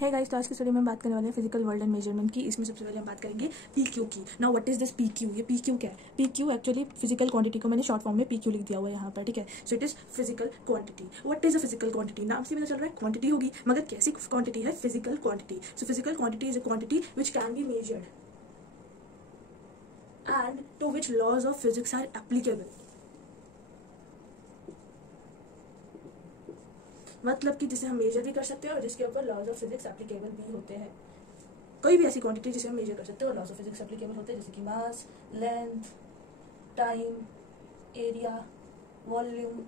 है गाइस, तो आज की स्टडी में हम बात करने वाले हैं फिजिकल वर्ल्ड एंड मेजरमेंट की। इसमें सबसे पहले हम बात करेंगे पीक्यू की। Now what is this PQ? ये पीक्यू क्या है? पीक्यू एक्चुअली फिजिकल क्वांटिटी को मैंने शॉर्ट फॉर्म में पीक्यू लिख दिया हुआ है यहाँ पर, ठीक है। सो it is physical quantity. What is a physical quantity? नाम से पता चल रहा है क्वांटिटी होगी, मगर कैसी क्वांटिटी है? Physical quantity. So physical quantity is a quantity which can be measured and to which laws of physics are applicable. मतलब कि जिसे हम मेजर भी कर सकते हैं और जिसके ऊपर लॉज ऑफ फिजिक्स एप्लीकेबल भी होते हैं। कोई भी ऐसी क्वांटिटी जिसे हम मेजर कर सकते हैं और लॉज ऑफ फिजिक्स एप्लीकेबल होते हैं, जैसे कि mass, length, time, area, volume.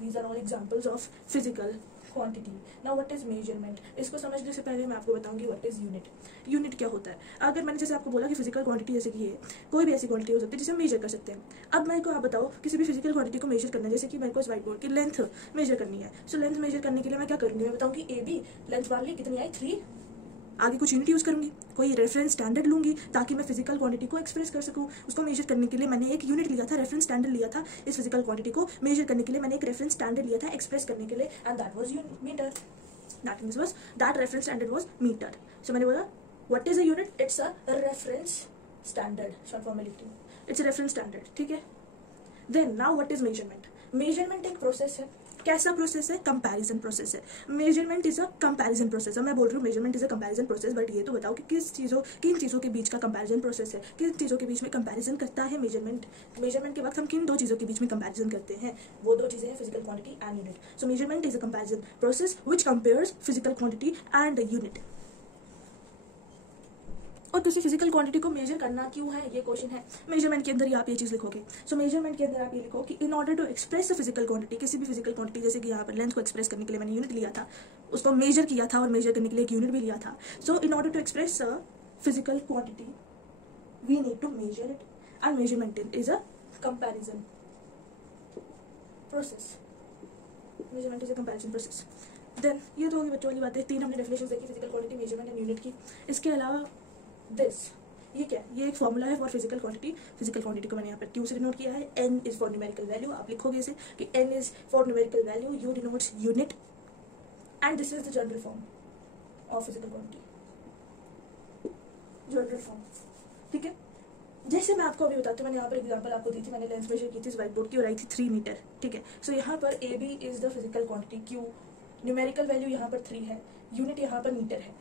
These are all examples of physical quantity. Now what is measurement? इसको समझने से पहले मैं आपको बताऊंगी व्हाट इज यूनिट। यूनिट क्या होता है? अगर मैंने जैसे आपको बोला कि फिजिकल क्वांटिटी जैसे कि ये कोई भी ऐसी क्वांटिटी हो सकती है जिसे हम मेजर कर सकते हैं। अब मेरे को आप बताओ, किसी भी फिजिकल क्वांटिटी को मेजर करना है, जैसे कि मेरे को इस व्हाइट बोर्ड की लेंथ मेजर करनी है। सो लेंथ मेजर करने के लिए मैं क्या करूंगी? मैं बताऊंगी ए बी, लेंथ मान ली कितनी आई 3, आगे कुछ यूनिट यूज करूंगी, कोई रेफरेंस स्टैंडर्ड लूंगी ताकि मैं फिजिकल क्वांटिटी को एक्सप्रेस कर सकूं। उसको मेजर करने के लिए मैंने एक यूनिट लिया था, रेफरेंस स्टैंडर्ड लिया था। इस फिजिकल क्वांटिटी को मेजर करने के लिए मैंने एक रेफरेंस स्टैंडर्ड लिया था एक्सप्रेस करने के लिए, and that was metre. That reference standard was metre. So मैंने बोला what is a unit? It's a reference standard, short form में लिखती हूँ, इट्स अ रेफरेंस स्टैंडर्ड, ठीक है। Then now what is measurement? Measurement एक प्रोसेस है। कैसा प्रोसेस है? कंपैरिजन प्रोसेस है। Measurement is a comparison process. मैं बोल रही हूँ measurement is a comparison process, but ये तो बताओ कि किन चीज़ों के बीच का कंपैरिजन प्रोसेस है, किन चीज़ों के बीच में कंपैरिजन करता है मेजरमेंट। मेजरमेंट के वक्त हम किन दो चीज़ों के बीच में कंपैरिजन करते हैं? वो दो चीज़ें हैं physical quantity and unit. So measurement is a comparison process which compares physical quantity and unit. और किसी फिजिकल क्वांटिटी को मेजर करना क्यों है, ये क्वेश्चन है। मेजरमेंट के अंदर ही आप ये चीज लिखोगे। सो मेजरमेंट के अंदर आप ये लिखो कि in order to express a physical quantity, किसी भी फिजिकल क्वांटिटी, जैसे कि यहाँ पर लेंथ को एक्सप्रेस करने के लिए मैंने यूनिट लिया था, उसको मेजर किया था और मेजर करने के लिए एक यूनिट भी लिया था। So in order to express a physical quantity we need to measure it, and measurement is a comparison process. Measurement is a comparison process. Then ये तो होगी बच्चों वाली बातें। 3 हमने डेफिनेशन देखी physical quantity, measurement and unit की। इसके अलावा दिस, ये क्या? ये एक फॉर्मूला है for physical quantity. Physical quantity को मैंने यहाँ पर क्यू से डिनोट किया है। N is for numerical value. आप लिखोगे इसे कि N is for numerical value, U denotes unit, and this is the general form of physical quantity, general form, ठीक है। जैसे मैं आपको अभी बताती हूँ, मैंने यहाँ पर एग्जांपल आपको दी थी, मैंने लेंथ मेजर की थी इस व्हाइट बोर्ड की और आई थी 3 मीटर, ठीक है। सो यहाँ पर A B is the physical quantity Q, numerical value यहाँ पर 3 है, यूनिट यहाँ पर मीटर है,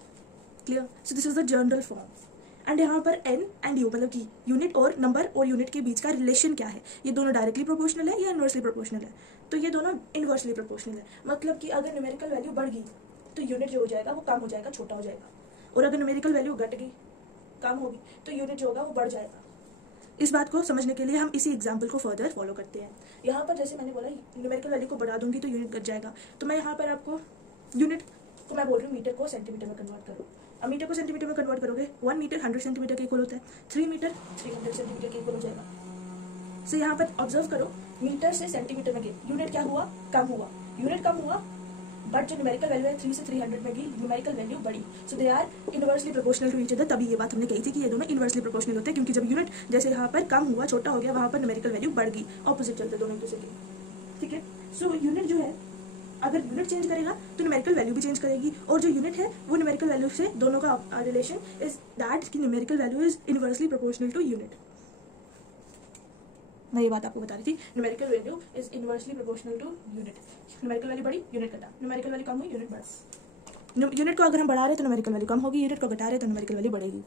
clear. So this is the general form. And यहाँ पर एन एंड यू, मतलब कि यूनिट और नंबर और यूनिट के बीच का रिलेशन क्या है? ये दोनों डायरेक्टली प्रोपोर्शनल है या इनवर्सली प्रोपोर्शनल है? तो ये दोनों इनवर्सली प्रोपोर्शनल है। मतलब कि अगर न्यूमेरिकल वैल्यू बढ़ गई तो यूनिट जो हो जाएगा वो कम हो जाएगा, छोटा हो जाएगा, और अगर न्यूमेरिकल वैल्यू घट गई, कम होगी, तो यूनिट जो होगा वो बढ़ जाएगा। इस बात को समझने के लिए हम इसी एग्जाम्पल को फर्दर फॉलो करते हैं। यहाँ पर जैसे मैंने बोला न्यूमेरिकल वैल्यू को बढ़ा दूंगी तो यूनिट घट जाएगा, तो मैं यहाँ पर आपको यूनिट को मैं बोल रही हूँ मीटर को सेंटीमीटर में कन्वर्ट करो। अब मीटर को सेंटीमीटर में कन्वर्ट करोगे, 1 मीटर 100 सेंटीमीटर के इक्वल होता है, 3 मीटर 300 सेंटीमीटर के इक्वल हो जाएगा। सो यहाँ पर ऑब्जर्व करो, मीटर से सेंटीमीटर में गए, यूनिट क्या हुआ? कम हुआ, यूनिट कम हुआ, बट जो न्यूमेरिकल वैल्यू है 3 से 300 में गई, न्यूमेरिकल वैल्यू बढ़ी। So they are inversely proportional to each other. तभी ये बात हमने कही थी कि ये दोनों इनवर्सली प्रोपोर्शनल होते हैं, क्योंकि जब यूनिट जैसे यहाँ पर कम हुआ, छोटा हो गया, वहां पर न्यूमेरिकल वैल्यू बढ़ गई, ऑपोजिट चलते दोनों एक दूसरे के, ठीक है। सो यूनिट जो है, अगर यूनिट चेंज करेगा तो न्यूमेरिकल वैल्यू भी चेंज करेगी, और जो यूनिट है वो न्यूमेरिकल वैल्यू से दोनों का रिलेशन इज दैट कि numerical value is inversely proportional to unit. मैं ये बात आपको बता रही थी, numerical value is inversely proportional to unit. Numerical value बढ़ी, यूनिट घटा, न्यूमेरिकल वैल्यू कम हुई, यूनिट बढ़ा। यूनिट को अगर हम बढ़ा रहे तो न्यूमेरिकल वैल्यू कम होगी, यूनिट को घटा रहे तो न्यूमेरिकल वैल्यू बढ़ेगी।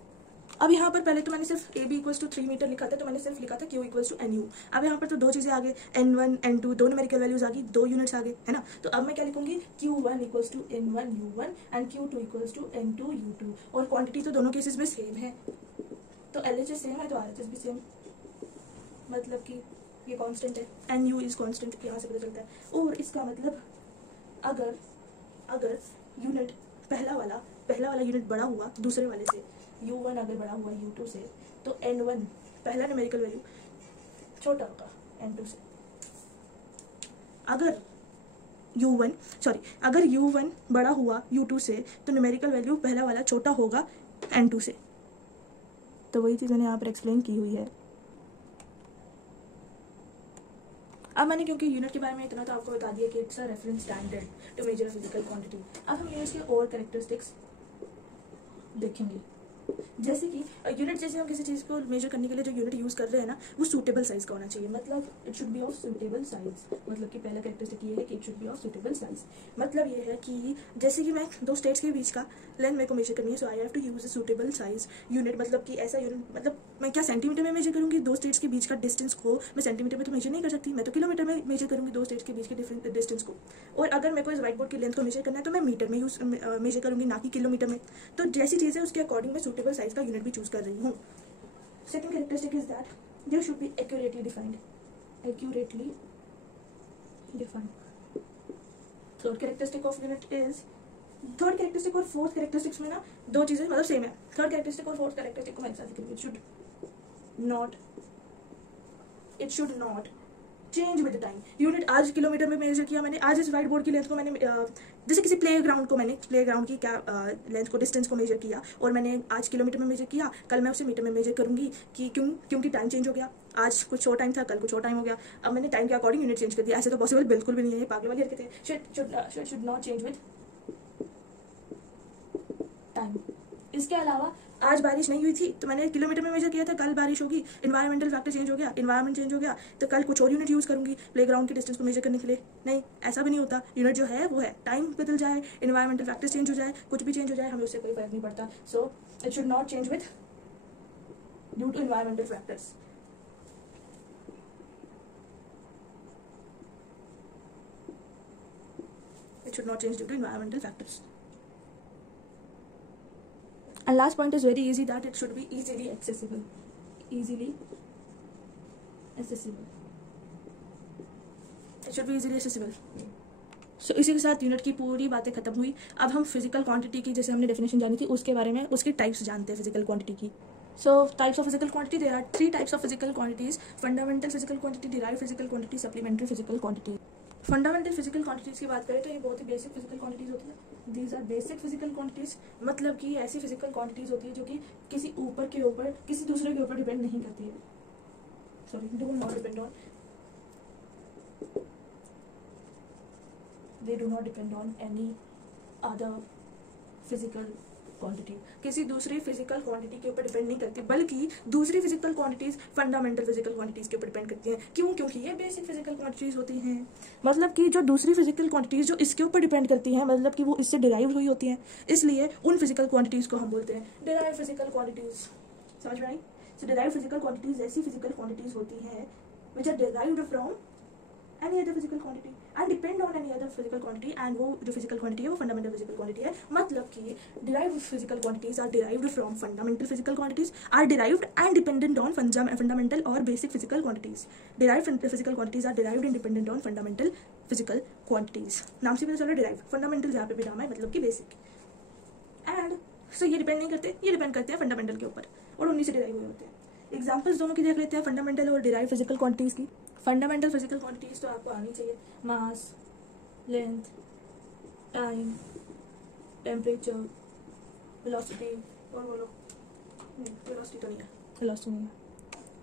अब यहाँ पर पहले तो मैंने सिर्फ A B equals to 3 metre लिखा था, तो मैंने सिर्फ लिखा था Q equals to N U. अब यहाँ पर तो दो चीजें आ गई, n1 n2, दो न्यूमेरिकल वैल्यूज आ गई, दो यूनिट्स आ गए, है ना। तो अब मैं क्या लिखूंगी? q1 equals to n1 u1 and q2 equals to n2 u2। और क्वांटिटी तो दोनों केसेस में सेम है, तो LHS सेम है तो RHS भी सेम, मतलब कि ये कांस्टेंट है, एन यू इज कांस्टेंट, यहाँ से पता चलता है। और इसका मतलब अगर यूनिट पहला वाला यूनिट बड़ा हुआ दूसरे वाले से, u1 अगर बड़ा हुआ u2 से, तो n1 पहला न्यूमेरिकल वैल्यू छोटा होगा n2 से। अगर u1 बड़ा हुआ u2 से तो न्यूमेरिकल वैल्यू पहला वाला छोटा होगा n2 से। तो वही चीज़ मैंने यहाँ पर एक्सप्लेन की हुई है। अब मैंने क्योंकि यूनिट के बारे में इतना तो आपको बता दिया कि it's a reference standard to measure physical quantity. अब हम यूनिट्स के और कैरेक्टरिस्टिक्स देखेंगे। जैसे कि यूनिट, जैसे हम किसी चीज़ को मेजर करने के लिए जो यूनिट यूज़ कर रहे हैं ना, वो सूटेबल साइज का होना चाहिए, मतलब it should be of suitable size. मतलब कि पहला कैरेक्टरिस्टिक ये है कि it should be of suitable size. मतलब ये है कि जैसे कि मैं दो स्टेट्स के बीच का लेंथ मेरे को मेजर करनी है, so I have to use a suitable size unit. मतलब कि ऐसा यूनिट, मतलब मैं क्या सेंटीमीटर में मेजर करूँगी दो स्टेट्स के बीच का डिस्टेंस को? मैं सेंटीमीटर में तो मेजर नहीं कर सकती, मैं तो किलोमीटर में मेजर करूँगी दो स्टेट्स के बीच के डिस्टेंस को। और अगर मेरे को इस व्हाइट बोर्ड की लेंथ को मेजर करना है तो मैं मीटर में मेजर करूँगी, ना कि किलोमीटर में। तो जैसी चीज़ है उसके अकॉर्डिंग मैं सूटेबल साइज का यूनिट भी चूज कर रही हूँ। Second characteristic is that there should be accurately defined. Accurately defined. Third characteristic of unit is, third characteristic और फोर्थ कैरेक्टरिस्टिक्स में ना दो चीजें मतलब सेम है। थर्ड कैरेक्टरिस्टिक और फोर्थ कैरेक्टरिस्टिक को मैं एक साथ लिखूंगी। It should not change with time. Unit आज किलोमीटर में मेजर किया मैंने, आज इस व्हाइट बोर्ड की लेंथ को मैंने जैसे किसी प्लेग्राउंड को मैंने प्लेग्राउंड की क्या लेंथ को, डिस्टेंस को मेजर किया और मैंने आज किलोमीटर में मेजर किया, कल मैं उसे मीटर में मेजर करूंगी कि क्योंकि टाइम चेंज हो गया। आज कुछ और टाइम था, कल कुछ और टाइम हो गया, अब मैंने टाइम के अकॉर्डिंग यूनिट चेंज कर दिया। ऐसे तो पॉसिबल बिल्कुल भी नहीं है, ये पागल वाली हरकत है। Should not change with time. इसके अलावा आज बारिश नहीं हुई थी तो मैंने किलोमीटर में मेजर किया था, कल बारिश होगी, इन्वायरमेंटल फैक्टर चेंज हो गया, इन्वायरमेंट चेंज हो गया तो कल कुछ और यूनिट यूज करूंगी प्लेग्राउंड के डिस्टेंस को मेजर करने के लिए। नहीं, ऐसा भी नहीं होता। यूनिट जो है वो है, टाइम बदल जाए, इन्वायरमेंटल फैक्टर चेंज हो जाए, कुछ भी चेंज हो जाए, हमें उससे कोई फर्क नहीं पड़ता। So it should not change with due to environmental factors. It should not change due to environmental factors. And last point is very easy, that it should be easily accessible. Easily accessible. It should be easily accessible. So इसी के साथ unit की पूरी बातें खत्म हुई। अब हम फिजिकल क्वांटिटी की, जैसे हमने डेफिनेशन जानी थी उसके बारे में, उसकी टाइप्स जानते हैं फिजिकल क्वांटिटी की। So types of physical quantity, there are 3 types of physical quantities: fundamental physical quantity, derived physical quantity, supplementary physical quantity. Fundamental physical quantities की बात करें तो ये बहुत ही बेसिक फिजिकल क्वांटिटीज होती है। These are basic physical quantities, मतलब कि ऐसी फिजिकल क्वांटिटीज होती है जो कि किसी ऊपर के ऊपर, किसी दूसरे के ऊपर डिपेंड नहीं करती है। Sorry, do not depend on, they do not depend on any other physical quantity. किसी दूसरी फिजिकल क्वांटिटी के ऊपर डिपेंड नहीं करती, बल्कि दूसरी physical quantities fundamental physical quantities के ऊपर डिपेंड करती हैं। क्यों? क्योंकि ये बेसिक फिजिकल क्वांटिटीज होती हैं। मतलब कि जो दूसरी फिजिकल क्वांटिटीज जो इसके ऊपर डिपेंड करती हैं, मतलब कि वो इससे डिराइव हुई होती हैं, इसलिए उन फिजिकल क्वांटिटीज को हम बोलते हैं डिराइव फिजिकल क्वांटिटीज। समझ में आई? सो डिराइव फिजिकल क्वांटिटीज ऐसी फिजिकल क्वांटिटीज होती हैं which are derived from any other physical quantity and depend on any other physical quantity, and वो जो physical quantity है वो fundamental physical quantity है। मतलब कि derived physical quantities are derived from fundamental physical quantities, are derived and dependent on fundamental or basic physical quantities. Derived physical quantities are derived and dependent on fundamental physical quantities. नाम से पता चला derived, fundamental जहाँ पे भी नाम है मतलब कि basic, and so ये डिपेंड नहीं करते, ये डिपेंड करते हैं फंडामेंटल के ऊपर और उन्हीं से डिराइव हुए होते हैं। एग्जाम्पल्स दोनों की देख लेते हैं, फंडामेंटल और डिराइव फिजिकल क्वांटिटीज की। फंडामेंटल फिजिकल क्वांटिटीज तो आपको आनी चाहिए: mass, length, time, temperature, velocity, और बोलो वेलोसिटी तो नहीं है, वेलोसिटी नहीं है।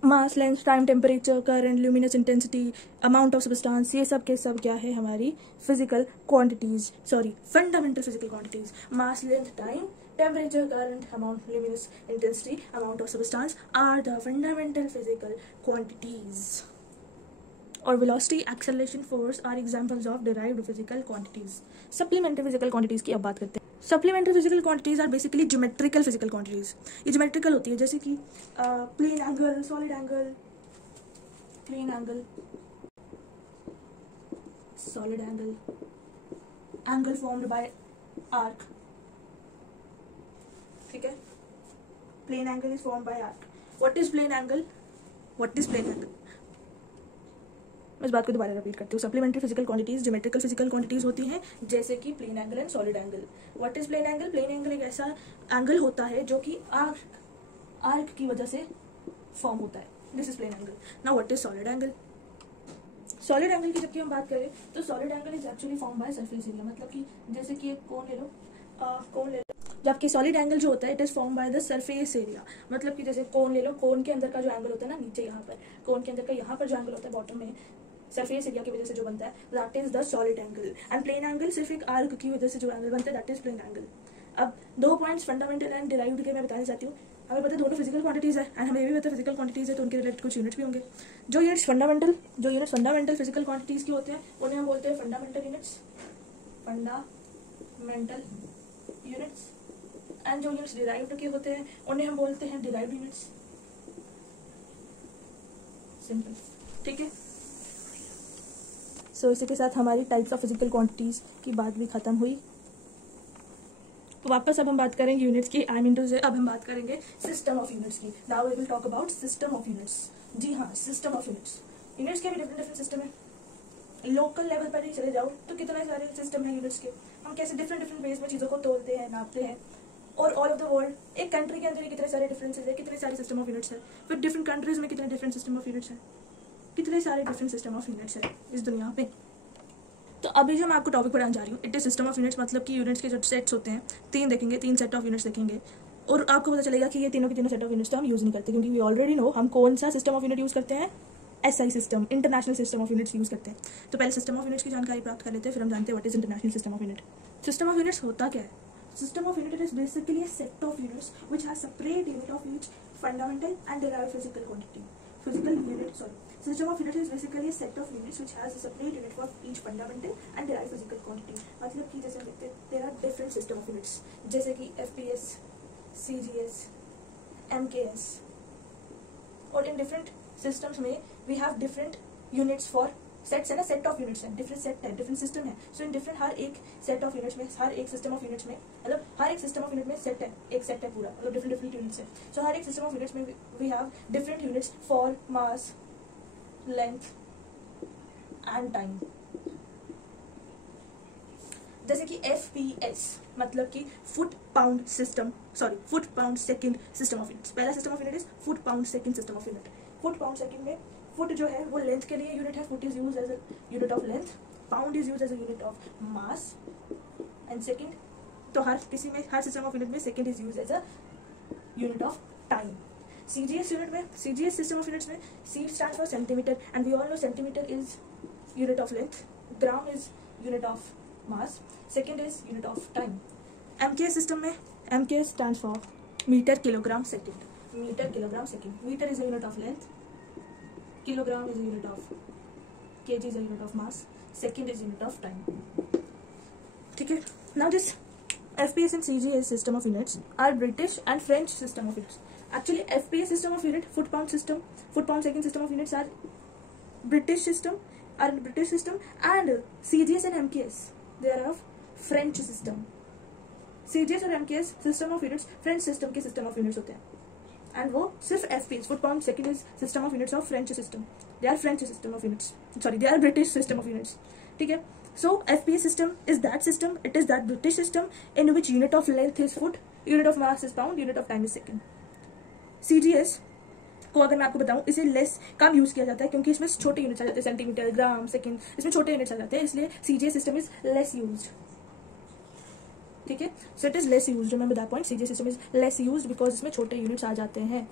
Mass, length, time, temperature, current, luminous intensity, amount of substance, ये सब के सब क्या है हमारी physical quantities, sorry fundamental physical quantities. Mass, length, time, temperature, current, amount, luminous intensity, amount of substance are the fundamental physical quantities. और velocity, acceleration, force are examples of derived physical quantities. Supplementary physical quantities की अब बात करते हैं। Supplementary physical quantities are basically geometrical physical quantities. ये geometrical होती है, जैसे कि plane angle, solid angle, plane angle, solid angle, angle formed by arc. ठीक है, plane angle is form by arc. What is plane angle? What is plane angle? मैं इस बात को दोबारा रिपीट करती हूँ। Supplementary physical quantities geometrical physical quantities होती हैं, जैसे कि plane angle and solid angle. What is plane angle? Plane angle एक ऐसा एंगल होता है जो कि आर्क की वजह से फॉर्म होता है। This is plane angle. Now what is solid angle? Solid angle की जबकि हम बात करें तो solid angle is actually form by surface area. मतलब कि जैसे कि एक कोन ले लो, कोन ले लो, जबकि सॉलिड एंगल जो होता है it is form by the surface area. मतलब कि जैसे कोन ले लो, कोन के अंदर का जो एंगल होता है ना नीचे यहाँ पर, कोन के अंदर का यहाँ पर जो एंगल होता है बॉटम में, सरफेस एरिया की वजह से जो बनता है that is the solid angle. And plane angle सिर्फ एक आर्क की वजह से जो एंगल बनता है दैट इज प्लेन एंगल। अब 2 पॉइंट्स फंडामेंटल एंड डिराइव्ड के मैं बताना चाहती हूँ। हमें पता है दोनों फिजिकल क्वांटिटीज़ है एंड हमें ये भी पता है फिजिकल क्वांटिटीज़ है तो उनके रिलेटेड कुछ यूनिट्स भी होंगे। जो यूनिट्स फंडामेंटल फिजिकल क्वांटिटीज़ की होते हैं उन्हें हम बोलते हैं फंडामेंटल यूनिट्स एंड जो यूनिट्स डिराइव्ड के होते हैं उन्हें हम बोलते हैं डिराइव्ड यूनिट्स। सिंपल, ठीक है। सो इसी के साथ हमारी टाइप्स ऑफ फिजिकल क्वांटिटीज़ की बात भी खत्म हुई। तो वापस अब हम बात करेंगे यूनिट्स की। अब हम बात करेंगे सिस्टम ऑफ यूनिट्स की। Now we will talk about system of units. जी हाँ, सिस्टम ऑफ यूनिट्स। यूनिट्स के भी डिफरेंट सिस्टम है। लोकल लेवल पर ही चले जाओ तो कितने सारे सिस्टम है यूनिट्स के। हम कैसे डिफरेंट वेज में चीज़ों को तोलते हैं, नापते हैं। और ऑल ऑफ द वर्ल्ड एक कंट्री के अंदर ही कितने सारे डिफरेंसेस है, कितने सारे सिस्टम ऑफ यूनिट्स है। फिर डिफरेंट कंट्रीज में कितने डिफरेंट सिस्टम ऑफ यूनिट्स है, कितने सारे डिफरेंट सिस्टम ऑफ यूनिट्स है इस दुनिया पे। तो अभी जो मैं आपको टॉपिक पढ़ाने जा रही हूँ, it is system of units, मतलब कि यूनिट्स के जो सेट्स होते हैं 3 देखेंगे, 3 सेट ऑफ यूनिट्स देखेंगे और आपको पता चलेगा कि ये तीनों के तीनों सेट ऑफ यूनिट्स तो हम यूज़ नहीं करते, क्योंकि वी ऑलरेडी नो हम कौन सा सिस्टम ऑफ यूनिट यूज़ करते हैं। SI system, international system of units use करते हैं। तो पहले सिस्टम ऑफ यूनिट्स की जानकारी प्राप्त कर लेते हैं, फिर हम जानते हैं what is international system of unit. System of units होता क्या है? System of unit is basically a set of units which has separate unit of each fundamental and derived physical quantity. System of units is basically a set of units which has a separate unit for each fundamental and derived physical quantity. मतलब कि जैसे देखते हैं there are different system of units, जैसे कि FPS, CGS, MKS, और in different systems में we have different units for sets है ना, सेट ऑफ यूनिट्स है, डिफरेंट सेट है, डिफरेंट सिस्टम है। सो इन डिफरेंट हर एक सेट ऑफ यूनिट्स में, हर एक सिस्टम ऑफ यूनिट्स में, मतलब हर एक सिस्टम ऑफ यूनिट में सेट है, एक सेट है पूरा, मतलब डिफरेंट यूनिट्स है। सो हर एक सिस्टम ऑफ यूनिट्स में we have different units for mass, length and time. जैसे कि FPS मतलब कि foot pound second system of units. पहला system of unit is foot pound second system of unit. फुट पाउंड सेकंड में फुट जो है वो लेंथ के लिए यूनिट है, foot is used as a unit of length, pound is used as a unit of mass and second, तो हर सिस्टम ऑफ यूनिट में second is used as a unit of time. CGS system of units में C stands for centimetre and we all know centimetre is unit of length, gram is unit of mass, second is unit of time. MKS system में MKS stands for metre kilogram second, metre is a unit of length, kilogram is a unit of, kg is a unit of mass, second is unit of time. ठीक है। Now this FPS and CGS system of units are British and French system of units. Actually FPS system of unit, foot pound second system of units are British system, and CGS and MKS they are of French system. CGS और MKS system of units French system के system of units होते हैं, and वो सिर्फ FPS, foot pound second is system of units of French system. They are French system of units, sorry they are British system of units. ठीक है। So FPS system is that system, it is that British system in which unit of length is foot, unit of mass is pound, unit of time is second. CGS को अगर मैं आपको बताऊं, इसे less कम use किया जाता है क्योंकि इसमें छोटे यूनिट्स आ जाते हैं, सेंटीमीटर, ग्राम, सेकंड, इसमें छोटे यूनिट्स आ जाते हैं, इसलिए CGS system is less used. ठीक है। सो it is less used, remember that point, CGS system is less used because इसमें छोटे यूनिट्स आ जाते हैं,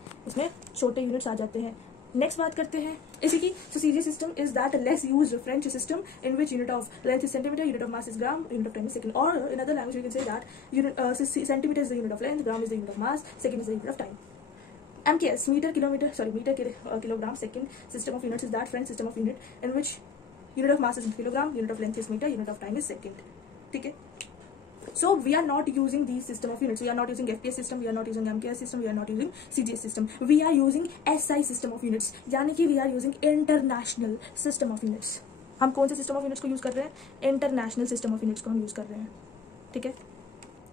नेक्स्ट बात करते हैं इसी की। So CGS system is that less used French system in which unit of length is centimetre, unit of mass is gram, unit of time is second, और in other language we can say that centimetre is the unit of length, gram is the unit of mass, second is the unit of time. MKS metre kilogram second system of units is that French system of unit in which unit of mass is kilogram, unit of length is metre, unit of time is second. ठीक है। So we are not using these system of units. We are not using FPS system. We are not using MKS system. We are not using CGS system. We are using SI system of units. यानी कि we are using international system of units. हम कौन से system of units को use कर रहे हैं? International system of units को हम use कर रहे हैं। ठीक है।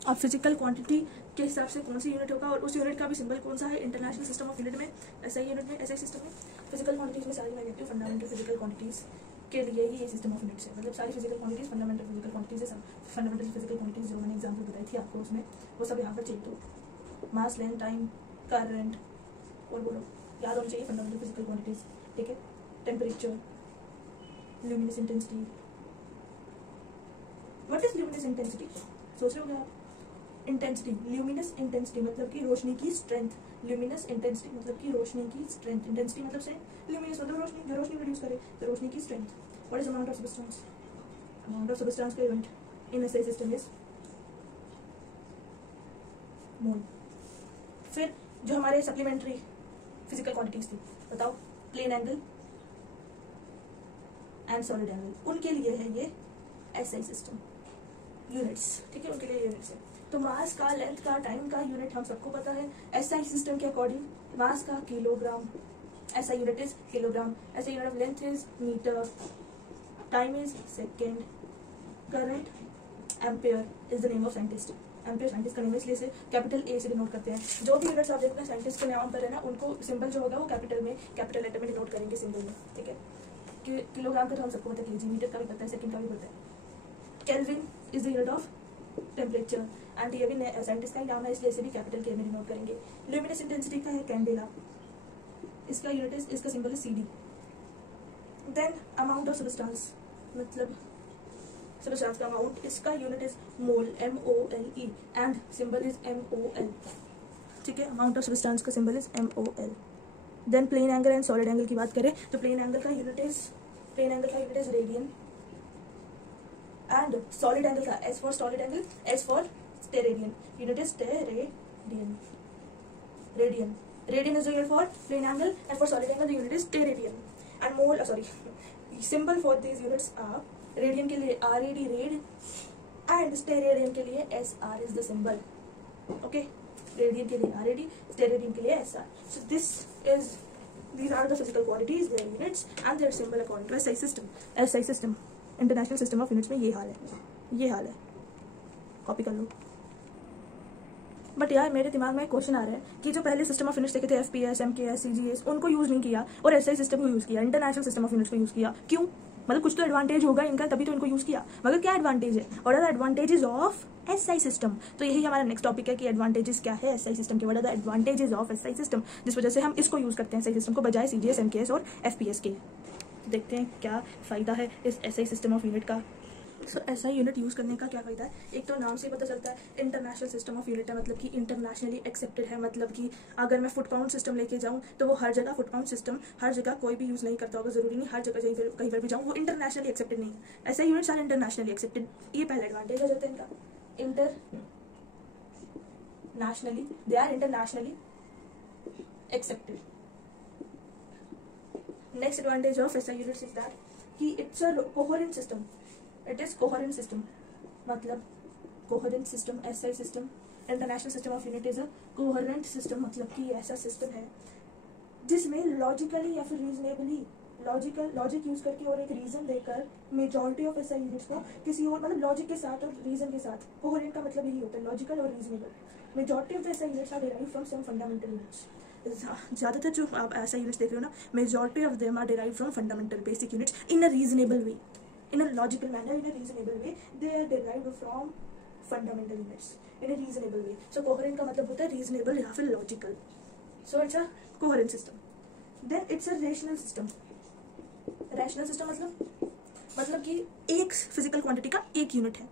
अब फिजिकल क्वांटिटी के हिसाब से कौन सी यूनिट होगा और उस यूनिट का भी सिंबल कौन सा है इंटरनेशनल सिस्टम ऑफ यूनिट में, SI यूनिट में, SI सिस्टम में। फिजिकल क्वांटिटीज में सारी नेगेटिव फंडामेंटल फिजिकल क्वांटिटीज के लिए ही ये सिस्टम ऑफ यूनिट्स है, मतलब सारी physical quantities fundamental physical quantities है। फंडामेंटल फिजिकल क्वांटिटीज जो मैंने एग्जाम्पल बताई थी आपको उसमें, वो सब यहाँ पर चाहिए। तो मास, लेंथ, टाइम, करंट, और बोलो याद होनी चाहिए फंडामेंटल फिजिकल क्वांटिटीज। ठीक है। Temperature, luminous intensity. What is luminous intensity? सोच रहे हो आप? इंटेंसिटी, ल्यूमिनस इंटेंसिटी मतलब कि रोशनी की स्ट्रेंथ, ल्यूमिनस इंटेंसिटी मतलब कि रोशनी की स्ट्रेंथ, इंटेंसिटी मतलब से ल्यूमिनस मतलब रोशनी, जो रोशनी प्रोड्यूस करे, तो रोशनी की strength. What is amount of substance? Amount of substance का unit in SI system is mole. फिर जो हमारे सप्लीमेंट्री फिजिकल क्वांटिटीज थी, बताओ, plane angle and solid angle, उनके लिए है ये एसआई सिस्टम, यूनिट्स, ठीक है, उनके लिए यूनिट्स है। तो मास का, लेंथ का, टाइम का यूनिट हम सबको पता है। एसआई सिस्टम के अकॉर्डिंग मास का kilogram, SI unit is kilogram, SI unit of length is metre, time is second, current ampere is the name of scientist. Ampere scientist का नेम इसलिए से कैपिटल A से डिनोट करते हैं। जो भी यूनिट्स आप देखते हैं साइंटिस्ट के नाम पर है ना, उनको सिंबल जो होगा वो कैपिटल में, कैपिटल लेटर में डिनोट करेंगे सिंबल में, ठीक है। किलोग्राम का तो हम सबको पता है, केजी, मीटर का भी पता है, सेकंड का भी पता है। Kelvin is the unit of temperature and ये भी साइंटिस्ट का ही नाम है, इसलिए इसे भी कैपिटल K में डिनोट करेंगे। ल्यूमिनस इंटेंसिटी का है कैंडेला, इसका यूनिट इज, इसका symbol is CD। Then amount of substance, मतलब सब्सटेंस का अमाउंट, इसका unit is mole, MOLE and symbol is MOL, ठीक है। अमाउंट ऑफ सब्सटेंस का symbol is MOL। Then plane angle and solid angle की बात करें तो प्लेन एंगल का unit is radian and solid angle का S for solid angle, S for steradian, unit is steradian. Radian is the unit for plane angle and for solid angle the unit is steradian and mole symbol for these units are radian के लिए RAD rad and steradian के लिए SR is the symbol, okay, radian के लिए RAD, steradian के लिए SR। so these are the physical quantities, their units and their symbol according to SI system international system of units में ये हाल है, copy कर लो। बट यार मेरे दिमाग में एक क्वेश्चन आ रहा है कि जो पहले सिस्टम ऑफ यूनिट्स देखे थे FPS, MKS, CGS, उनको यूज नहीं किया और SI सिस्टम को यूज किया, इंटरनेशनल सिस्टम ऑफ यूनिट्स को यूज किया, क्यों? मतलब कुछ तो एडवांटेज होगा इनका, तभी तो इनको यूज किया। मगर क्या एडवांटेज है, what are the advantages of SI system? तो यही हमारा नेक्स्ट टॉपिक है कि एडवांटेजेस क्या है SI सिस्टम के, what are the advantages of SI system, जिस वजह से हम इसको यूज करते हैं SI सिस्टम को बजाय CGS, MKS और FPS के। देखते हैं क्या फायदा है इस SI सिस्टम ऑफ यूनिट का। सो SI यूनिट यूज़ करने का क्या फ़ायदा है? एक तो नाम से ही पता चलता है इंटरनेशनल सिस्टम ऑफ यूनिट है, मतलब कि इंटरनेशनली एक्सेप्टेड है। मतलब कि अगर मैं फुट पाउंड सिस्टम लेके जाऊँ तो वो हर जगह फुट पाउंड सिस्टम हर जगह कोई भी यूज़ नहीं करता होगा, ज़रूरी नहीं हर जगह कहीं पर भी जाऊँ वो इंटरनेशनली एक्सेप्टेड नहीं है। SI units are internationally accepted, ये पहला एडवांटेज हो जाता है इनका, internationally they are internationally accepted. Next advantage of SI units is that कि it's a coherent system, it is coherent system, मतलब coherent system SI system, international system of unit is a coherent system, मतलब कि ऐसा system है जिसमें logically या फिर reasonably logic use करके और एक रीजन देकर मेजॉरिटी ऑफ SI यूनिट्स को किसी और, मतलब लॉजिक के साथ और रीजन के साथ, कोहेरेंट का मतलब यही होता है लॉजिकल और reasonable. Majority of the SI units are derived from some fundamental units. ज़्यादातर जो आप SI यूनिट्स देख रहे हो ना, majority of them are derived from fundamental basic units in a reasonable way, in a logical manner, in a reasonable way, they are derived from fundamental units in a reasonable way. So coherent का मतलब होता है reasonable या फिर logical. So it's a coherent system. Then it's a rational system. Rational system मतलब कि एक physical quantity का एक unit है.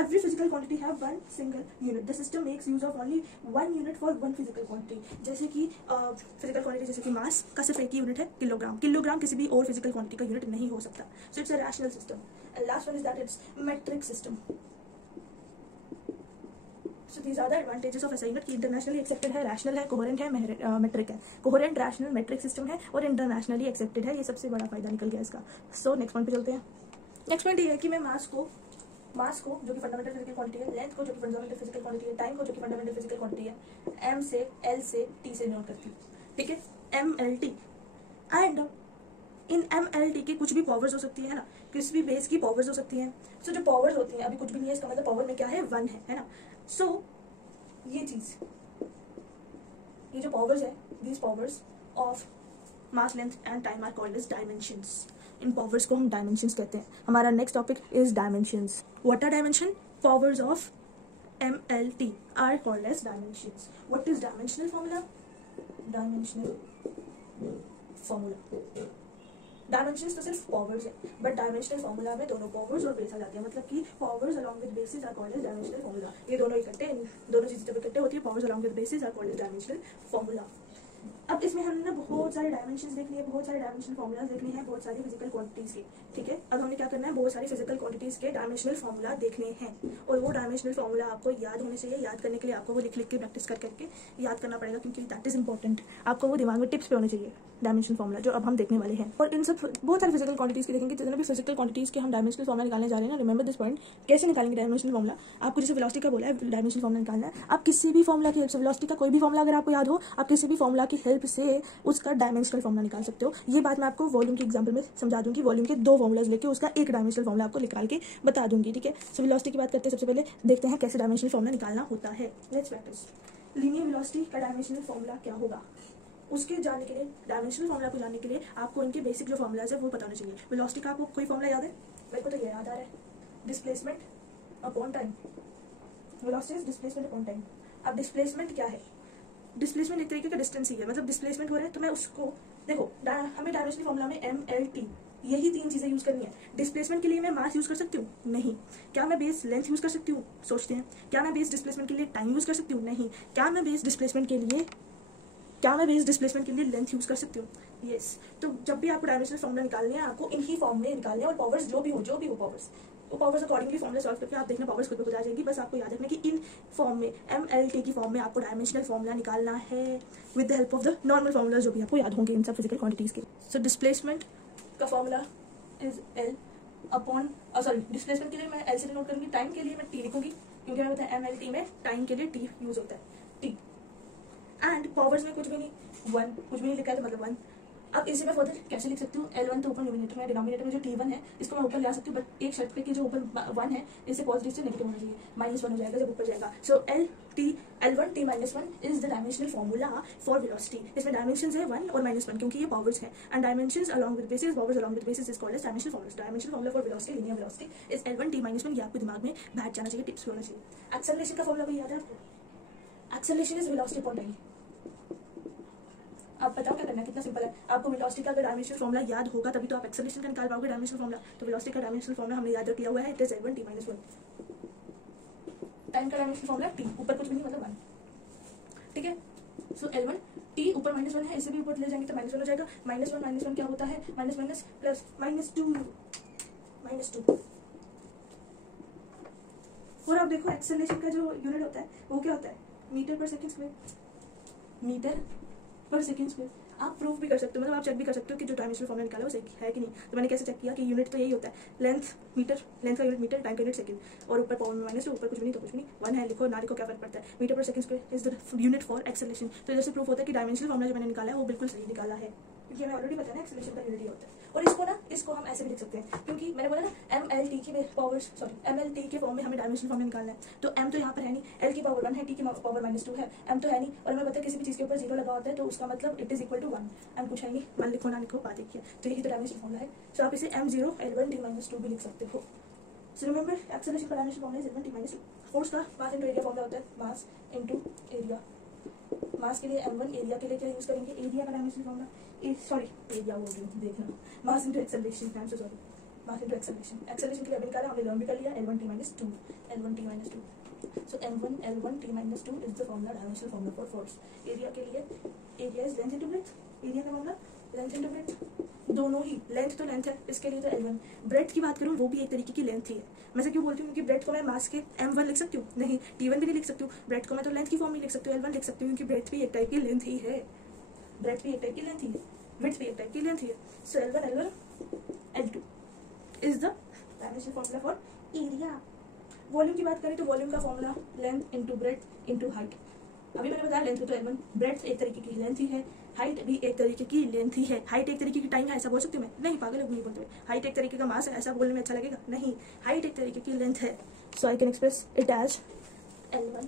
Every physical quantity have one single unit. The system makes use of only one unit for one physical quantity. जैसे कि physical quantity जैसे कि मास का सिर्फ एक ही यूनिट है किलोग्राम किसी भी और physical quantity का यूनिट नहीं हो सकता. So it's a rational system. And last one is that it's metric system. So these are the advantages of SI unit कि internationally accepted है, rational है, coherent है, metric है. Coherent, rational, metric system है और internationally accepted है. ये सबसे बड़ा फायदा निकल गया इसका. So next point पे चलते हैं. नेक्स्ट पॉइंट ये है कि मैं मास को जो कि फंडामेंटल फिजिकल क्वांटिटी है, लेंथ को जो कि फंडामेंटल फिजिकल क्वांटिटी है, टाइम को जो कि फंडामेंटल फिजिकल क्वांटिटी है, M से L से T से नोट करती हूँ, ठीक है, MLT। एंड इन MLT की कुछ भी पावर्स हो सकती है ना, किसी भी बेस की पावर्स हो सकती हैं। सो जो पावर्स होती हैं, अभी कुछ भी नहीं है, इसका मतलब पावर में क्या है, 1 है ना। सो ये चीज़, ये जो पावर्स है, these powers of mass, length and time are called as dimensions. इन पावर्स को हम डायमेंशंस कहते हैं। हमारा next topic is dimensions. What are dimension? Powers of MLT are called as dimensions. What is dimensional formula? Dimensions तो सिर्फ powers है, but dimensional formula में दोनों पावर्स और बेस आ जाते हैं, मतलब कि powers along with basis are called as dimensional formula. ये दोनों इकट्ठे, दोनों चीजें जब इकट्ठे होती है, powers along with basis are called as dimensional formula. अब इसमें हमने ना बहुत सारे डायमेंशंस देख लिए, बहुत सारे डायमेंशनल फॉर्मूलाज देखने हैं, बहुत सारी फिजिकल क्वांटिटीज के, ठीक है। अब हमने क्या करना है, बहुत सारी फिजिकल क्वांटिटीज के डायमेंशनल फॉर्मूला देखने हैं, और वो डायमेंशनल फॉर्मूला आपको याद होने चाहिए। याद करने के लिए आपको वो लिख लिख के प्रैक्टिस कर करके याद करना पड़ेगा, क्योंकि दैट इज इंपॉर्टेंट। आपको वो दिमाग में टिप्स पे होने चाहिए डायमेंशनल फॉर्मूला, जो अब हम देखने वाले हैं। और इन सब बहुत सारी फिजिकल क्वांटिटीज के देखेंगे, जितने भी फिजिकल क्वांटिटीज के हम डायमेंशनल फॉर्मूला निकालने जा रहे हैं ना, रिमेंबर दिस पॉइंट। कैसे निकालेंगे डायमेंशनल फॉर्मूला? आपको जैसे वेलोसिटी का बोला है डायमेंशनल फॉर्मूला निकालना है, आप किसी भी फॉर्मूला की हेल्प से, वेलोसिटी का कोई भी फॉर्मूला अगर आपको याद हो, आप किसी भी फॉर्मूला की हेल्प से उसका डायमेंशनल फॉर्मूला निकाल सकते हो। ये बात मैं आपको वॉल्यूम की एग्जांपल में समझा दूंगी। वॉल्यूम के 2 फॉर्मूलाज लेके उसका एक डायमेंशनल फॉर्मूला आपको निकाल के बता दूंगी, ठीक है। सो वेलोसिटी की बात करते हैं, सबसे पहले देखते हैं कैसे डायमेंशनल फॉर्मूला निकालना होता है। Let's practice. लीनियर वेलोसिटी का डायमेंशनल फॉर्मूला क्या होगा, उसके जानने के लिए, डायमेंशनल फॉर्मूला को जानने के लिए आपको इनके बेसिक जो फॉर्मूलाज है वो पता होना चाहिए। वेलोसिटी का आपको कोई फॉर्मूला याद है? मेरे को तो ये याद आ रहा है, displacement upon time. Velocity is displacement upon time. अब डिस्प्लेसमेंट क्या है? डिस्प्लेसमेंट एक तरीके का डिस्टेंस ही है, मतलब डिस्प्लेसमेंट हो रहा है तो मैं उसको, देखो हमें डायमेंशनल फॉर्मूला में MLT यही 3 चीजें यूज करनी है। डिस्प्लेसमेंट के लिए मैं मास यूज कर सकती हूँ? नहीं। क्या मैं बेस लेंथ यूज कर सकती हूँ? सोचते हैं। क्या मैं बेस डिस्प्लेसमेंट के लिए टाइम यूज कर सकती हूँ? नहीं। क्या मैं बेस डिस्प्लेसमेंट के लिए लेंथ यूज कर सकती हूँ? यस। तो जब भी आपको डायमेंशनल फॉर्मूला निकालने हैं, आपको इन्हीं फॉर्म में निकालने हैं, और पावर्स जो भी हो पावर्स, वो पावर्स अकॉर्डिंगली फॉर्मूला सॉल्व करके आप देखना पावर्स खुद ब खुद आ जाएगी। बस आपको याद रखना कि इन फॉर्म में, MLT की फॉर्म में आपको डायमेंशनल फॉर्मूला निकालना है with the help of the normal formula जो भी आपको याद होंगे इन सब फिजिकल क्वांटिटीज के। सो डिस्प्लेसमेंट का formula is L upon, sorry displacement के लिए मैं L से नोट करूंगी, टाइम के लिए मैं T लिखूंगी, क्योंकि हमें पता है MLT में टाइम के लिए T यूज होता है, T। एंड पावर्स में कुछ भी नहीं, 1 कुछ भी नहीं लिखा है तो मतलब 1। अब इसे मैं फर्दर कैसे लिख सकती हूँ? L1 तो ऊपर न्यूमिनेटर में, डिनोमिनेटर में जो T1 है इसको मैं ऊपर ला सकती हूँ, बट एक शर्त पे कि जो ऊपर 1 है इससे पॉजिटिव से नेगेटिव होना चाहिए, -1 हो जाएगा जब ऊपर जाएगा। So L1 T -1 is the dimensional formula for velocity. इसमें डायमेंशंस है 1 और -1, क्योंकि ये पावर्स है, and dimensions along with basis, powers along with basis is called as dimensional formula. Dimensional formula for velocity, linear velocity is L1 T -1। ये आपको दिमाग में बैठ जाना चाहिए, टिप्स होना चाहिए। एक्सेलरेशन का फॉर्मूला भी याद है आपको? Acceleration is velocity upon time. आप बताओ क्या करना है, कितना सिंपल है। आपको वेलोसिटी का अगर डायमेंशनल फॉर्मूला याद होगा तभी तो आप एक्सेलरेशन का निकाल पाओगे डायमेंशनल फॉर्मूला। तो वेलोसिटी का डायमेंशनल फॉर्मूला हमने याद रख लिया हुआ है, it is L1 T -1। Time का डायमेंशनल फॉर्मूला T, ऊपर कुछ भी नहीं मतलब 1, ठीक है। सो L1 T ऊपर -1 है, इसे भी ऊपर ले जाएंगे तो -1 हो जाएगा। -1 क्या होता है? Minus plus -2। और आप देखो एक्सेलरेशन का जो यूनिट होता है वो क्या होता है? मीटर पर सेकंड स्क्वायर, मीटर पर सेकंड स्क्वायर। आप प्रूफ भी कर सकते हो, मतलब आप चेक भी कर सकते हो कि जो डायमेंशनल फॉर्मूला निकाला वो सही है कि नहीं। तो मैंने कैसे चेक किया कि यूनिट तो यही होता है, लेंथ मीटर, लेंथ का यूनिट मीटर, टाइम का यूनिट सेकंड, और ऊपर पावर में -2, ऊपर कुछ भी नहीं तो कुछ भी नहीं, 1 है, लिखो ना लिखो क्या फर्क पड़ता है। मीटर पर second square is the unit for acceleration. तो जैसे प्रूफ होता है कि डायमेंशनल फॉर्मूला जो मैंने निकाला है वो बिल्कुल सही निकाला है, क्योंकि हमें ऑलरेडी पता है ना एक्सेलरेशन का यूनिट होता है। और इसको हम ऐसे भी लिख सकते हैं, क्योंकि मैंने बोला ना MLT की पावर्स, सॉरी MLT के फॉर्म में हमें डायमेंशनल फॉर्म में निकालना है। तो M तो यहाँ पर है नहीं, L की पावर 1 है, T की पावर -2 है, M तो है नहीं, और हमें पता है किसी भी चीज़ के ऊपर 0 लगा होता है तो उसका मतलब it is equal to 1। M कुछ है नहीं, 1 लिखो ना लिखो बात देखिए, तो यही तो डायमेंशनल फॉर्मूला है। सो आप इसे M0 L1 T -2 भी लिख सकते हो। सो रिमेंबर एक्सेलरेशन का dimensional formula is L1 T -2। Force का मास इंटू एरिया फॉर्मूला होता है, मास इंटू एरिया। मास के लिए M1, एरिया के लिए क्या यूज करेंगे? एरिया का डायमेंशनल फॉर्मूला, सॉरी एरिया बोल रही हूँ, देखना, mass into acceleration, I am so sorry, mass into acceleration. Acceleration के लिए अभी निकाला हमने, लर्न भी कर लिया, L1 T -2, L1 T -2। So M1 L1 T -2 is the formula, dimensional formula for force. Area के लिए, area is length into breadth, area का फॉर्मूला लेंथ इंटू ब्रेड्थ, दोनों ही, लेंथ तो लेंथ है, इसके लिए तो L1। ब्रेड्थ की बात करूँ वो भी एक तरीके की लेंथ ही है। मैं से क्यों बोलती हूँ? क्योंकि ब्रेड्थ को मैं मास के M1 लिख सकती हूँ, नहीं T1 भी नहीं लिख सकती हूँ। ब्रेड्थ को मैं तो लेंथ की फॉर्म में लिख सकती हूँ, L1 लिख सकती हूँ, क्योंकि ब्रेड्थ भी एक टाइप की लेंथ ही है, ब्रेड्थ भी एक टाइप की लेंथ ही है, विड्थ भी एक टाइप की लेंथ ही है। सो L1 L2 is the dimensional formula for area. Volume की बात करें तो वॉल्यूम का formula length into breadth into height. अभी मैंने बताया लेंथ तो L1, ब्रेड्थ एक तरीके की लेंथ ही है, हाइट भी एक तरीके की लेंथ ही है। हाइट एक तरीके की टाइम है ऐसा बोल सकती हूँ मैं? नहीं, पागल लोग नहीं बोलते। हाइट एक तरीके का मास है ऐसा बोलने में अच्छा लगेगा? नहीं, हाइट एक तरीके की लेंथ है। So I can express it as L1।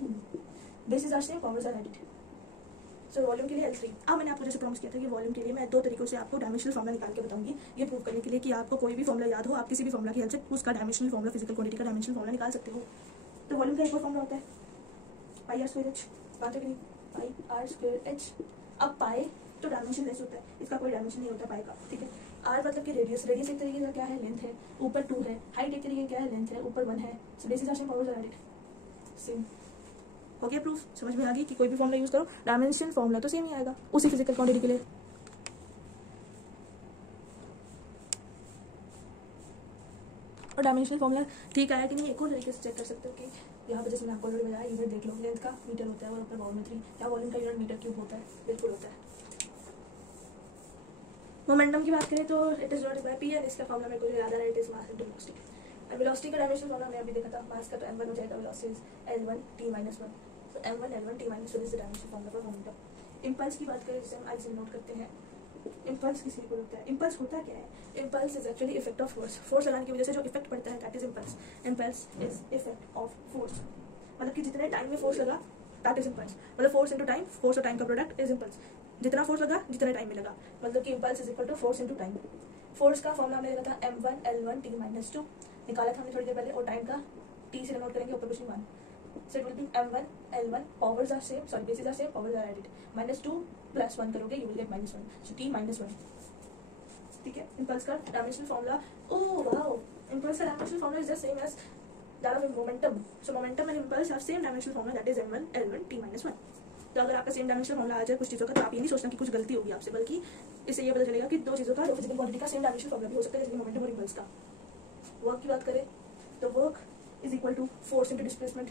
Basis are same, powers are added. So volume के लिए L3। अब मैंने आपको जैसे प्रॉमिस किया था कि वॉल्यूम के लिए मैं 2 तरीकों से आपको डायमेंशनल फॉर्मूला निकाल के बताऊंगी, ये प्रूव करने के लिए कि आपको कोई भी फॉर्मूला याद हो, आप किसी भी फॉर्मूला की हेल्प से उसका डायमेंशनल फॉर्मूला, फिजिकल क्वांटिटी का डायमेंशनल फॉर्मूला निकाल सकते हो। तो वॉल्यूम का एक और फॉर्मूला होता है πr²h, बात है कि नहीं, πr²h। अब पाए तो डायमेंशन लेस होता है, इसका कोई डायमेंशन नहीं होता पाए का, ठीक है। आर मतलब कि रेडियस, रेडियस एक तरीके का क्या है? लेंथ है, ऊपर 2 है। हाइट एक तरीके का क्या है? लेंथ है, ऊपर 1 है। So basis are same, powers are added, same. हो गया प्रूफ, समझ में आ गई कि कोई भी फॉर्मूला यूज करो डायमेंशन फॉर्मूला तो सेम ही आएगा उसी फिजिकल क्वांटिटी के लिए। और डायमेंशनल फॉर्मूला ठीक आया कि नहीं एक और तरीके से चेक कर सकते हो कि यहाँ पर जैसे मैं आपको ऑलरेडी बताया, यूनिट देख लो, लेंथ का मीटर होता है और ऊपर वॉल्यूमेट्री, क्या वॉल्यूम का यूनिट मीटर क्यूब होता है, बिल्कुल होता है। मोमेंटम की बात करें तो it is not by P N, इसका फॉर्मूला मेरे को याद आ रहा है, it is mass into velocity. And velocity का डायमेंशनल फॉर्मूला हमने अभी देखा था, मास का तो m1 हो जाएगा, velocity is l1 t - 1, so m1 l1 t - 1 is the dimensional formula for momentum. Impulse की बात करें जिसे हम आई से नोट करते हैं, इंपल्स किसी को होता है, इंपल्स होता क्या है, impulse is actually effect of force, force लगाने की वजह से जो इफेक्ट पड़ता है that is impulse. Impulse is effect of force, मतलब कि जितने टाइम में फोर्स लगा दैट इज इंपल्स, मतलब फोर्स इनटू टाइम, फोर्स और टाइम का प्रोडक्ट इज इंपल्स, जितना फोर्स लगा जितने टाइम में लगा, मतलब कि impulse is equal to force into time. Force का फॉर्मूला हमने देखा था m1 l1 t - 2 निकाला था हमने थोड़ी देर पहले, और टाइम का t से नोट करेंगे ऊपर कुछ नहीं 1, so it will be m1 l1 powers are same, sorry basis are same, powers are added, -2 + 1 करोगे you will get -1, so t - 1, ठीक है। इंपल्स का dimensional formula, oh wow, impulse का dimensional formula is the same as that of momentum, so momentum and impulse have same dimensional formula that is m1 l1 t - 1। तो अगर आपका same dimensional formula आ जाए कुछ चीज़ों का तो आप ये नहीं सोचना कि कुछ गलती होगी आपसे, बल्कि इससे ये पता चलेगा कि दो चीज़ों का, दो फिजिकल क्वांटिटी का सेम डायमेंशनल फॉर्मूला भी हो सकता है, जैसे मोमेंटम और इंपल्स का। वर्क की बात करें तो work is equal to force into displacement,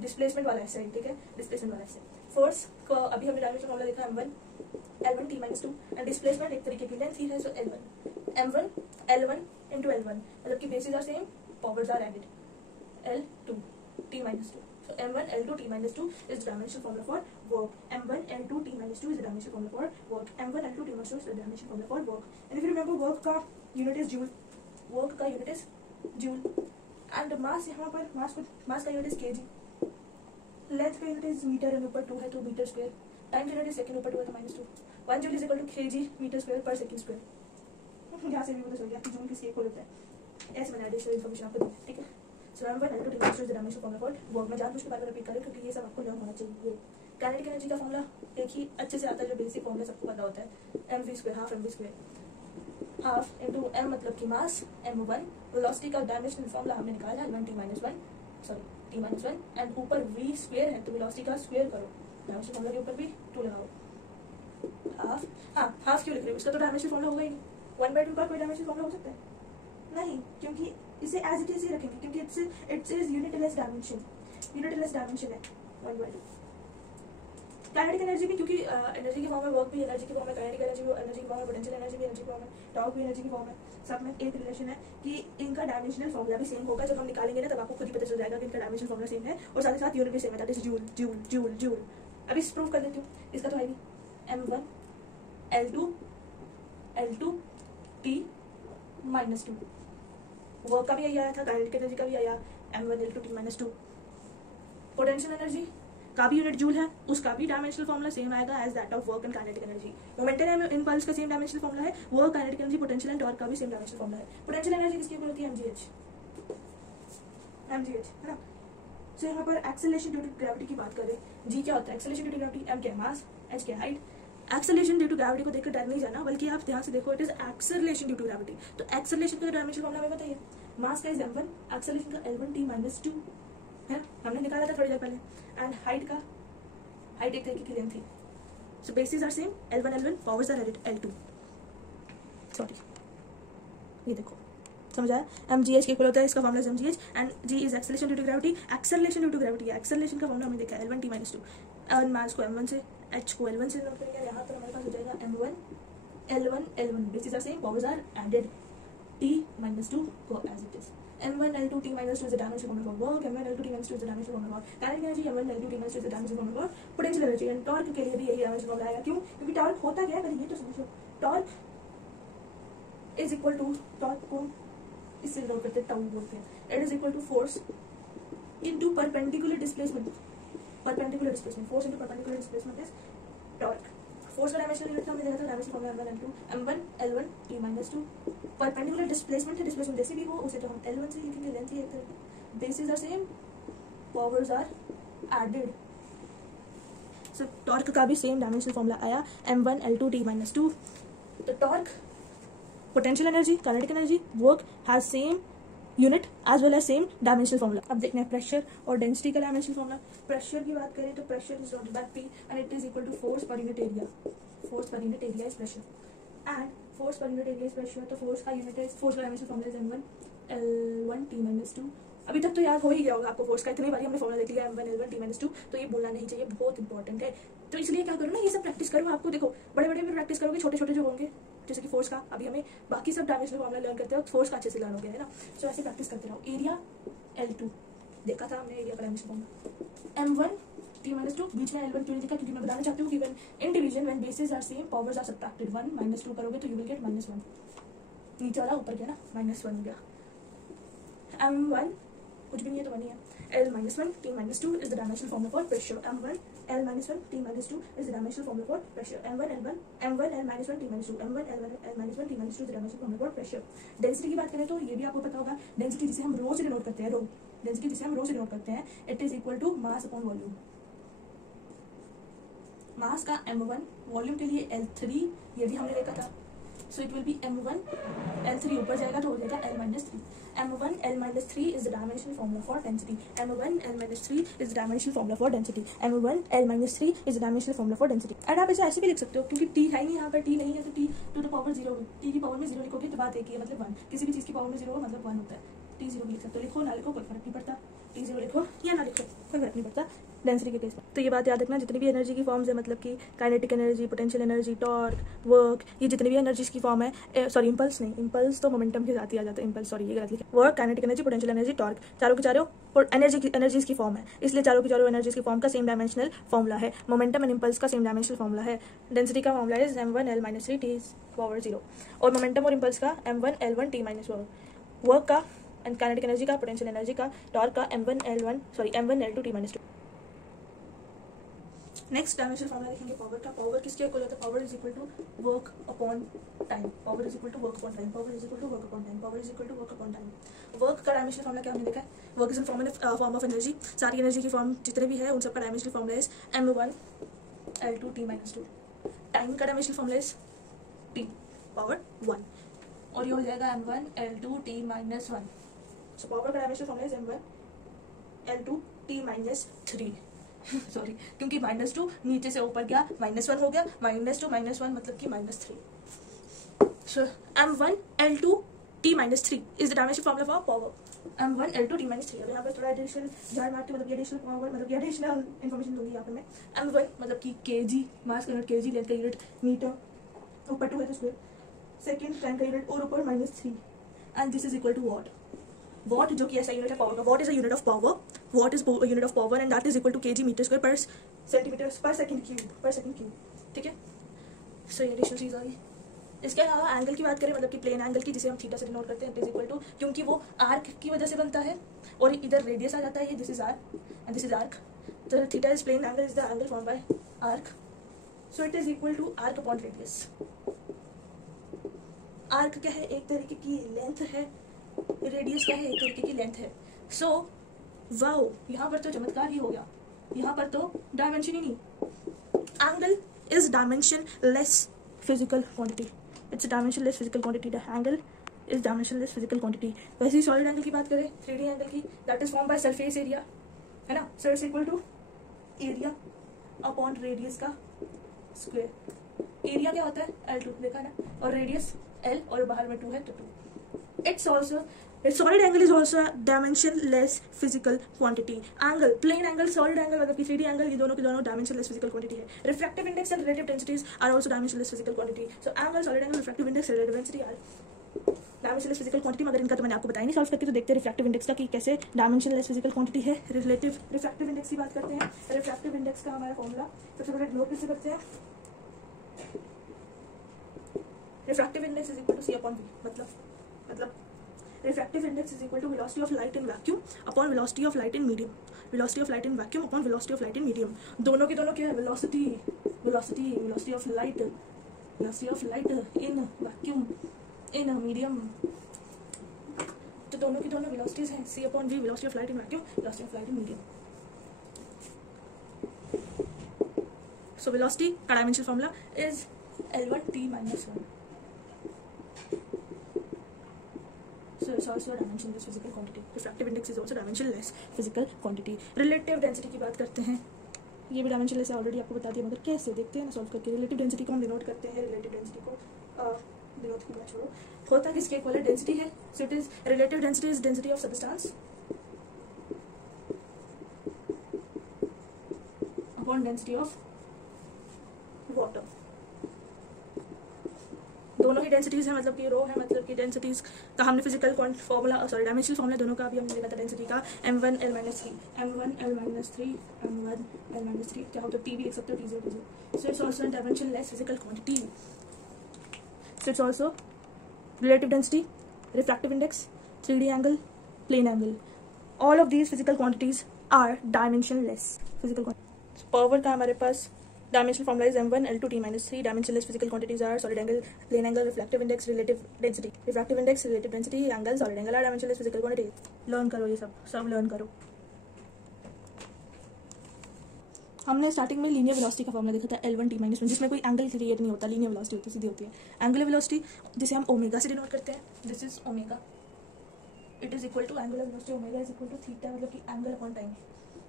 displacement वाला हिस्सा, ठीक है, डिस्प्लेसमेंट वाला हिस्सा। फोर्स को अभी हमने डायमेंशनल फॉर्मूला देखा m1 l1 t - 2, and displacement एक तरीके की लेंथ ही है, सो l1 m1 l1 into l1, मतलब कि basis are same, powers are added, l2 t - 2, so m1 l2 t - 2 is the dimensional formula for work, m1 l2 t - 2 is the dimensional formula for work, m1 l2 t - 2 is the dimensional formula for work, and if you remember work का unit is joule, work का unit is joule, and mass यहाँ पर mass का unit is kg, length का unit is meter and ऊपर 2 है तो meter square, time का unit is second, ऊपर 2 है तो -2, 1 joule is equal to kg meter square per second square, यहाँ से भी पता चल गया कि जूल किसकी एक होता है, ऐसे मैंने एडिशनल इन्फॉर्मेशन आपको दी, ठीक है। सो m1 l2 t - 2 is the dimensional formula for work, मैं जानबूझ के बार बार रिपीट कर रही हूँ क्योंकि ये सब आपको लर्न होना चाहिए। काइनेटिक एनर्जी का फॉर्मूला एक ही अच्छे से आता है, जो बेसिक फॉर्मूला सबको पता होता है, mv², half mv², half into m मतलब कि मास, m1 वेलोसिटी का डायमेंशनल फॉर्मूला हमने निकाला l1 t - 1, sorry t - 1, and ऊपर v स्क्वायर है तो वेलोसिटी का स्क्वायर करो, डायमेंशनल फॉर्मूला के ऊपर भी 2 लगाओ, हाफ, हाँ हाफ क्यों लिख रहे हो, इसका तो डायमेंशनल फॉर्मूला होगा ही नहीं, 1/2 का कोई डायमेंशनल फॉर्मूला हो सकता है नहीं, क्योंकि इसे एज इट इज ही रखेंगे, क्योंकि it's is unitless dimension, unitless dimension है 1/2। काइनेटिक एनर्जी भी, क्योंकि एनर्जी की फॉर्म में वर्क भी एनर्जी की फॉर्म है, काइनेटिक एनर्जी भी एनर्जी की फॉर्म है, पोटेंशियल एनर्जी भी एनर्जी की फॉर्म है, टॉर्क भी एनर्जी की फॉर्म है, सब में एक रिलेशन है कि इनका डायमेंशनल फॉर्मूला भी सेम होगा। जब हम निकालेंगे ना तब आपको खुद ही पता चल जाएगा कि इनका डायमेंशनल फॉर्मूला सेम है और साथ ही साथ यूनिट भी सेम है, that is joule joule joule joule. अब इस प्रूव कर देती हूँ, इसका तो है नहीं, m1 l2 t - 2, वर्क का भी यही आया था, काइनेटिक एनर्जी का भी आया m1 l2 t - 2, potential energy का भी यूनिट जूल है, उसका भी डायमेंशनल फॉर्मूला सेम आएगा as that of work and kinetic energy. Momentum and impulse का सेम डायमेंशनल फॉर्मूला है, work, kinetic energy, potential and torque का भी सेम डायमेंशनल फॉर्मूला है। पोटेंशियल एनर्जी किसकी इक्वल होती है, mgh, है ना। सो यहाँ पर एक्सेलरेशन ड्यू टू ग्रेविटी की बात करें, जी क्या होता है, acceleration due to gravity, m क्या मास, h क्या height. Acceleration due to gravity को देखकर डर नहीं जाना, बल्कि आप ध्यान से देखो, it is acceleration due to gravity. तो एक्सेलरेशन का डायमेंशनल फॉर्मूला हमें बताइए, मास का इज m1, एक्सेलरेशन का l1 t - 2 है, हमने निकाला था थोड़ी देर पहले, एंड हाइट का, हाइट एक तरीके की लेंथ थी, so basis are same, l1 powers are added l2, sorry ये देखो समझ आया, mgh के इक्वल होता है, इसका फॉर्मूला है mgh, and g is acceleration due to gravity, acceleration due to gravity, acceleration का फॉर्मूला हमने देखा है l1 t - 2, और मास को m1 से, h को l1 से नोट करेंगे, यहाँ पर हमारे पास हो जाएगा m1 l1 basis are same, powers are added, t - 2 को as it is, m1 l2 t - 2 is the dimensional formula for work, m1 l2 t - 2 is the dimensional formula for kinetic energy, m1 l2 t - 2 is the dimensional formula for potential energy, and torque के लिए भी यही dimensional formula आएगा। क्यों, क्योंकि torque होता क्या है, पहले ये तो समझो, torque is equal to, torque को इससे नोट करते हैं, टाउ बोलते हैं, it is equal to force into perpendicular displacement, perpendicular displacement, force into perpendicular displacement is torque. Force का डायमेंशनल यूनिट हमने देखा था, dimensional formula m1 l1 t - 2, perpendicular displacement है, डिस्प्लेसमेंट जैसे भी हो उसे तो हम l1 से लिखेंगे, लेंथ ही एक तरह, basis are same, powers are added. So torque का भी सेम डायमेंशनल फॉर्मूला आया m1 l2 t - 2। तो torque, potential energy, kinetic energy, work has same unit as well as same dimensional formula. अब देखना है प्रेशर और डेंसिटी का dimensional formula. Pressure की बात करें तो pressure is denoted by P and it is equal to force per unit area. Force per unit area is pressure and force per unit area is pressure. तो force का unit है, force का dimensional formula is m1 L1 T-2। अभी तक तो याद हो ही गया होगा आपको फोर्स का, इतनी बारी हमने फॉर्मूला देख लिया m1 L1 T-2, तो ये भूलना नहीं चाहिए, बहुत इंपॉर्टेंट है। तो इसलिए क्या करो ना, ये सब प्रैक्टिस करो। आपको देखो बड़े बड़े में प्रैक्टिस करोगे, छोटे छोटे जो होंगे जैसे कि फोर्स का, अभी हमें बाकी सब डायमेंशनल फॉर्मूला लर्न करते हो, फोर्स का अच्छे से लर्न हो गया है ना, तो ऐसे प्रैक्टिस करते रहो। एरिया L2 देखा था हमने, एरिया का डायमेंशनल फॉर्मूला m1 T-2, बीच में L1 क्यों लिखा, क्योंकि मैं बताना चाहती हूँ कि in division when basis are same powers are subtracted. 1 -2 करोगे तो यू विल गेट -1, नीचे वाला ऊपर गया ना, -1 हो गया। m1 कुछ भी नहीं है तो 1 ही है। L-1 T-2 is the dimensional formula for pressure. m1 L-1 T-2 is the dimensional formula for pressure. m1 L-1 m1 L-1 T-2 m1 L-1 T-2 is the dimensional formula for pressure. Density की बात करें तो ये भी आपको पता होगा, density जिसे हम रो से डिनोट करते हैं, रो डेंसिटी जिसे हम रो से डिनोट करते हैं, it is equal to mass upon volume. Mass का m1, वॉल्यूम के लिए L3, ये भी हमने देखा था, सो it will be m1 L3 ऊपर जाएगा तो हो जाएगा L-3। m1 L-3 is the dimensional formula for density. m1 L-3 is the dimensional formula for density. m1 L-3 is the dimensional formula for density. And आप इसे ऐसे भी लिख सकते हो, क्योंकि t है नहीं यहाँ पर, t नहीं है तो t टू द पावर 0 होगी। t की पावर में 0 लिखोगे तो बात एक ही है, मतलब 1। किसी भी चीज़ की पावर में 0 मतलब 1 होता है। t0 भी लिख सकते हो, लिखो ना लिखो कोई फर्क नहीं पड़ता, t0 लिखो या ना लिखो कोई फर्क नहीं पड़ता डेंसिटी के केस में। तो ये बात याद रखना, जितनी भी एनर्जी की फॉर्म्स है, मतलब कि kinetic energy, potential energy, torque, work, ये जितनी भी एनर्जीज की फॉर्म है, सॉरी इंपल्स नहीं, इंपल्स तो मोमेंटम के साथ ही आ जाता है, इंपल्स सॉरी ये गलत लिखा, work, kinetic energy, potential energy, torque, चारों के चारों और एनर्जीज की फॉर्म है, इसलिए चारों की चारों एनर्जीज की फॉर्म का सेम डायमेंशनल फॉर्मूला है। मोमेंटम एंड इंपल्स का सेम डायमेंशनल फॉर्मूला है। डेंसिटी का फॉर्मूला है m1 L-3 T⁻⁴ और मोमेंटम और इंपल्स का m1 L1 T-4, वर्क का एंड काइनेटिक एनर्जी का, पोटेंशियल एनर्जी का, टॉर्क का m1 L2 T-2। Next dimensional formula लिखेंगे पावर का। पावर किसके इक्वल होता है, power is equal to work upon time. Power is equal to work upon time. Power is equal to work upon time. Power is equal to work upon time. Work का dimensional formula क्या हमने देखा है, work is in form of energy. सारी energy की form जितने भी है उन सबका dimensional formula is m1 L2 T-2। Time का dimensional formula is t power 1 और ये हो जाएगा m1 L2 T-1। So power का dimensional formula is m1 L2 T-3 sorry, क्योंकि -2 नीचे से ऊपर गया, -1 हो गया, -2 -1 मतलब कि -3। सो m1 L2 T-3 is the dimensional formula for power. m1 L2 T-3। अब यहाँ पर थोड़ा एडिशनल झाड़ मारती हूँ, मतलब एडिशनल पावर मतलब एडिशनल इन्फॉर्मेशन दूंगी यहाँ पर मैं। m1 मतलब कि kg, मास का यूनिट kg, लेंथ का यूनिट मीटर, ऊपर 2 है तो स्क्वायर, सेकंड टाइम का यूनिट और ऊपर -3 and this is equal to watt. Watt जो कि ऐसा यूनिट है पावर का, watt is a unit of power, watt is unit of power and that is equal to kg metre square per centimetre per second cube, ठीक है। सो ये additional चीज़ आ गई। इसके अलावा एंगल की बात करें, मतलब कि प्लेन एंगल की, जिसे हम थीटा से डिनोट करते हैं, इट इज इक्वल टू, क्योंकि वो आर्क की वजह से बनता है और इधर रेडियस आ जाता है, ये this is arc and this is arc, तो theta is plane angle is the angle form by arc, so it is equal to arc upon radius. Arc क्या है, एक तरीके की लेंथ है, रेडियस क्या है, एक तरीके की लेंथ है। सो वाओ, यहाँ पर तो चमत्कार ही हो गया, यहाँ पर तो डायमेंशन ही नहीं। Angle is dimension less physical quantity, it's dimension less physical quantity. The angle is dimension less physical quantity. वैसे ही सॉलिड एंगल की बात करें, 3D एंगल की, that is form by surface area, है ना। So it's equal to area upon radius का square. Area क्या होता है, L2 देखा ना, और रेडियस L और बाहर में 2 है तो 2। It's also a solid angle is also a dimensionless physical quantity. Angle, plane angle, solid angle मतलब कि 3D angle, ये दोनों के दोनों dimensionless physical quantity है। Refractive index and relative densities are also dimensionless physical quantity. So angle, solid angle, refractive index, relative density are dimensionless physical quantity। मगर इनका तो मैंने आपको बताया नहीं सॉल्व करके, तो देखते हैं refractive index का कि कैसे dimensionless physical quantity है। relative refractive index की बात करते हैं। refractive index का हमारा फॉर्मूला सबसे पहले नोट कैसे करते हैं, refractive index is equal to C upon V, मतलब refractive index is equal to velocity of light in vacuum upon velocity of light in medium, velocity of light in vacuum upon velocity of light in medium। दोनों के दोनों क्या है, velocity of light in vacuum in medium, तो दोनों की दोनों velocities हैं, C upon V, velocity of light in vacuum, velocity of light in medium। so velocity का dimensional formula is L1 T-1। So so it's also a dimensionless physical quantity. Refractive index is also dimensionless physical quantity. Relative density की बात करते हैं, ये भी dimensionless है, already आपको बता दिया, मगर कैसे देखते हैं ना सॉल्व करके. रिलेटिव डेंसिटी को हम डिनोट करते हैं, रिलेटिव डेंसिटी को डिनोट की बात छोड़ो, होता किसके इक्वल है, डेंसिटी है. सो it is relative density is density of substance upon density of water. दोनों ही डेंसिटीज है, मतलब कि रो है, मतलब कि डेंसिटीज का हमने physical formula, sorry dimensional formula दोनों का अभी हमने लिखा था डेंसिटी का, m1 L-3 m1 L-3 m1 L-3 क्या होता है, t भी लिख सकते हो, t0 t0. So it's also dimensionless physical quantity. So it's also relative density, refractive index, 3D angle, plane angle, all of these physical quantities are dimensionless physical quantity. Power का हमारे पास dimensional formula is m1 L2 t-3. Dimensionless physical quantities are solid angle, plane angle, refractive index, relative density. Refractive index, relative density, angle, solid angle are dimensionless physical quantities. Learn करो ये सब learn करो. हमने starting में linear velocity का formula देखा था L1 t-1, जिसमें कोई एंगल क्रिएट नहीं होता, लीनियर वेलोसिटी होती सीधी होती है. एंगुलर वेलोसिटी जिसे हम ओमेगा से डिनोट करते हैं, this is omega, it is equal to angular velocity omega is equal to theta, मतलब कि angle upon time,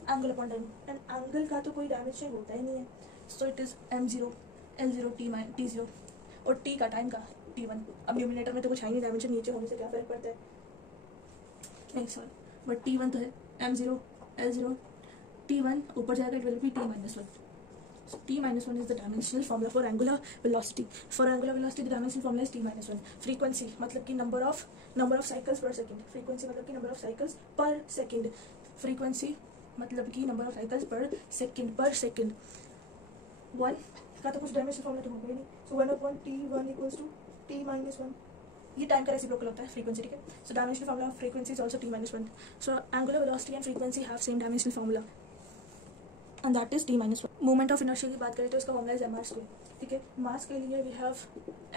angle upon time. And angle का तो कोई डायमेंशन होता ही नहीं है. सो it is m0 L0 t0 और t का टाइम का t1. अब न्यूमिनेटर में तो कुछ है नहीं, डायमेंशन नीचे होने से क्या फर्क पड़ता है, नहीं सॉरी, बट t1 तो है, m0 L0 t1 ऊपर जाएगा, it will B t-1. So t-1 is the dimensional formula for angular velocity. For angular velocity the dimensional formula is t-1. Frequency मतलब कि number of cycles per second. Frequency मतलब कि number of cycles per second. Frequency मतलब कि number of cycles per second. 1 का तो कुछ dimensional formula तो होगा ही नहीं. सो 1/t1 इक्वल्स टू t-1. ये टाइम का रेसिप्रोकल होता है फ्रीक्वेंसी, ठीक है. So dimensional formula of frequency is also t-1. So angular velocity and frequency have same dimensional formula and that is t-1. Moment of inertia की बात करें तो इसका फॉर्मूला इज mr², ठीक है. मास के लिए we have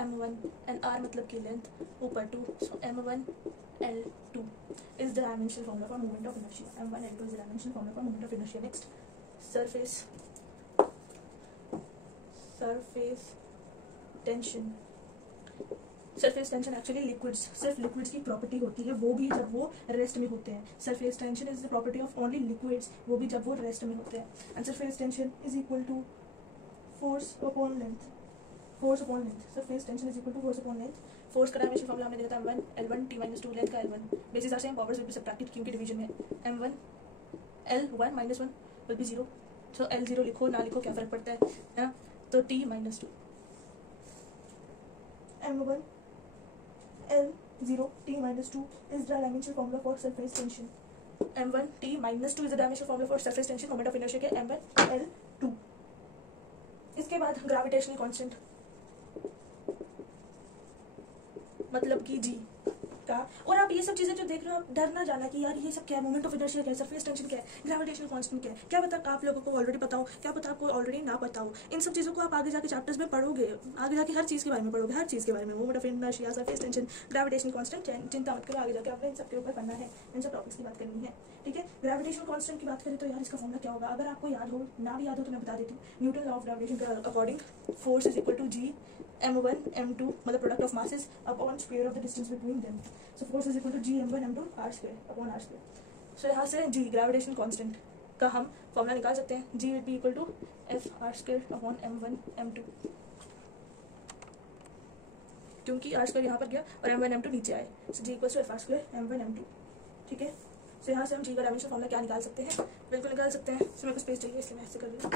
m1 and r मतलब की लेंथ ऊपर 2. सो m1 L2 is the dimensional formula for moment of inertia. m1 L2 is the dimensional formula for moment of inertia. Next, surface tension. Surface tension actually liquids, सिर्फ liquids की property होती है, वो भी जब वो रेस्ट में होते हैं. Surface tension is the property of only liquids, वो भी जब वो रेस्ट में होते हैं. And surface tension is equal to force upon length. Surface tension is equal to force upon length. Force का डायमेंशन फॉर्मूला हमने देखा था m1 L1 t-2, लेंथ का L1. Basis are same, powers will be subtracted क्योंकि division में m1 L1 -1 will be 0. So L0 लिखो ना लिखो क्या फर्क पड़ता है ना. तो t-2 m1 L0 t-2 is the dimensional formula for surface tension. m1 t-2 is the dimensional formula for surface tension. Moment of inertia के m1 L2. इसके बाद ग्रेविटेशनल कांस्टेंट मतलब कि g का. और आप ये सब चीजें जो देख रहे हो, आप डर ना जाना कि यार ये सब क्या है, मोमेंट ऑफ इनर्शिया क्या है, सरफेस टेंशन क्या है, ग्रेविटेशनल कांस्टेंट क्या है. क्या पता आप लोगों को ऑलरेडी पता हो, क्या पता आपको ऑलरेडी ना पता हो. इन सब चीज़ों को आप आगे जाके चैप्टर्स में पढ़ोगे, आगे जाके हर चीज़ के बारे में पढ़ोगे, हर चीज़ के बारे में, moment of inertia, surface tension, gravitational constant. चिंता मत करो, आगे जाके आपने इन सब के ऊपर पढ़ना है, इन सब टॉपिक्स की बात करनी है, ठीक है. ग्रेविटेशनल कांस्टेंट की बात करें तो यार इसका फॉर्मूला क्या होगा, अगर आपको याद हो, ना भी याद हो तो मैं बता देती हूँ. न्यूटन लॉ ऑफ ग्रेविटेशन के according force is equal to g m1 m2 मतलब product of masses upon square of the distance between them. So force is equal to g m1 m2 r² upon r². So यहाँ से g gravitational constant का हम formula निकाल सकते हैं. g will be equal to f r² upon m1 m2, क्योंकि r² यहाँ पर गया और m1 m2 नीचे आए. So g equal to f r² m1 m2, ठीक है. सो यहाँ से हम g का डायमेंशन फॉर्मूला क्या निकाल सकते हैं, बिल्कुल निकाल सकते हैं. सो मेरे को स्पेस चाहिए इसलिए मैं ऐसे कर रही हूँ.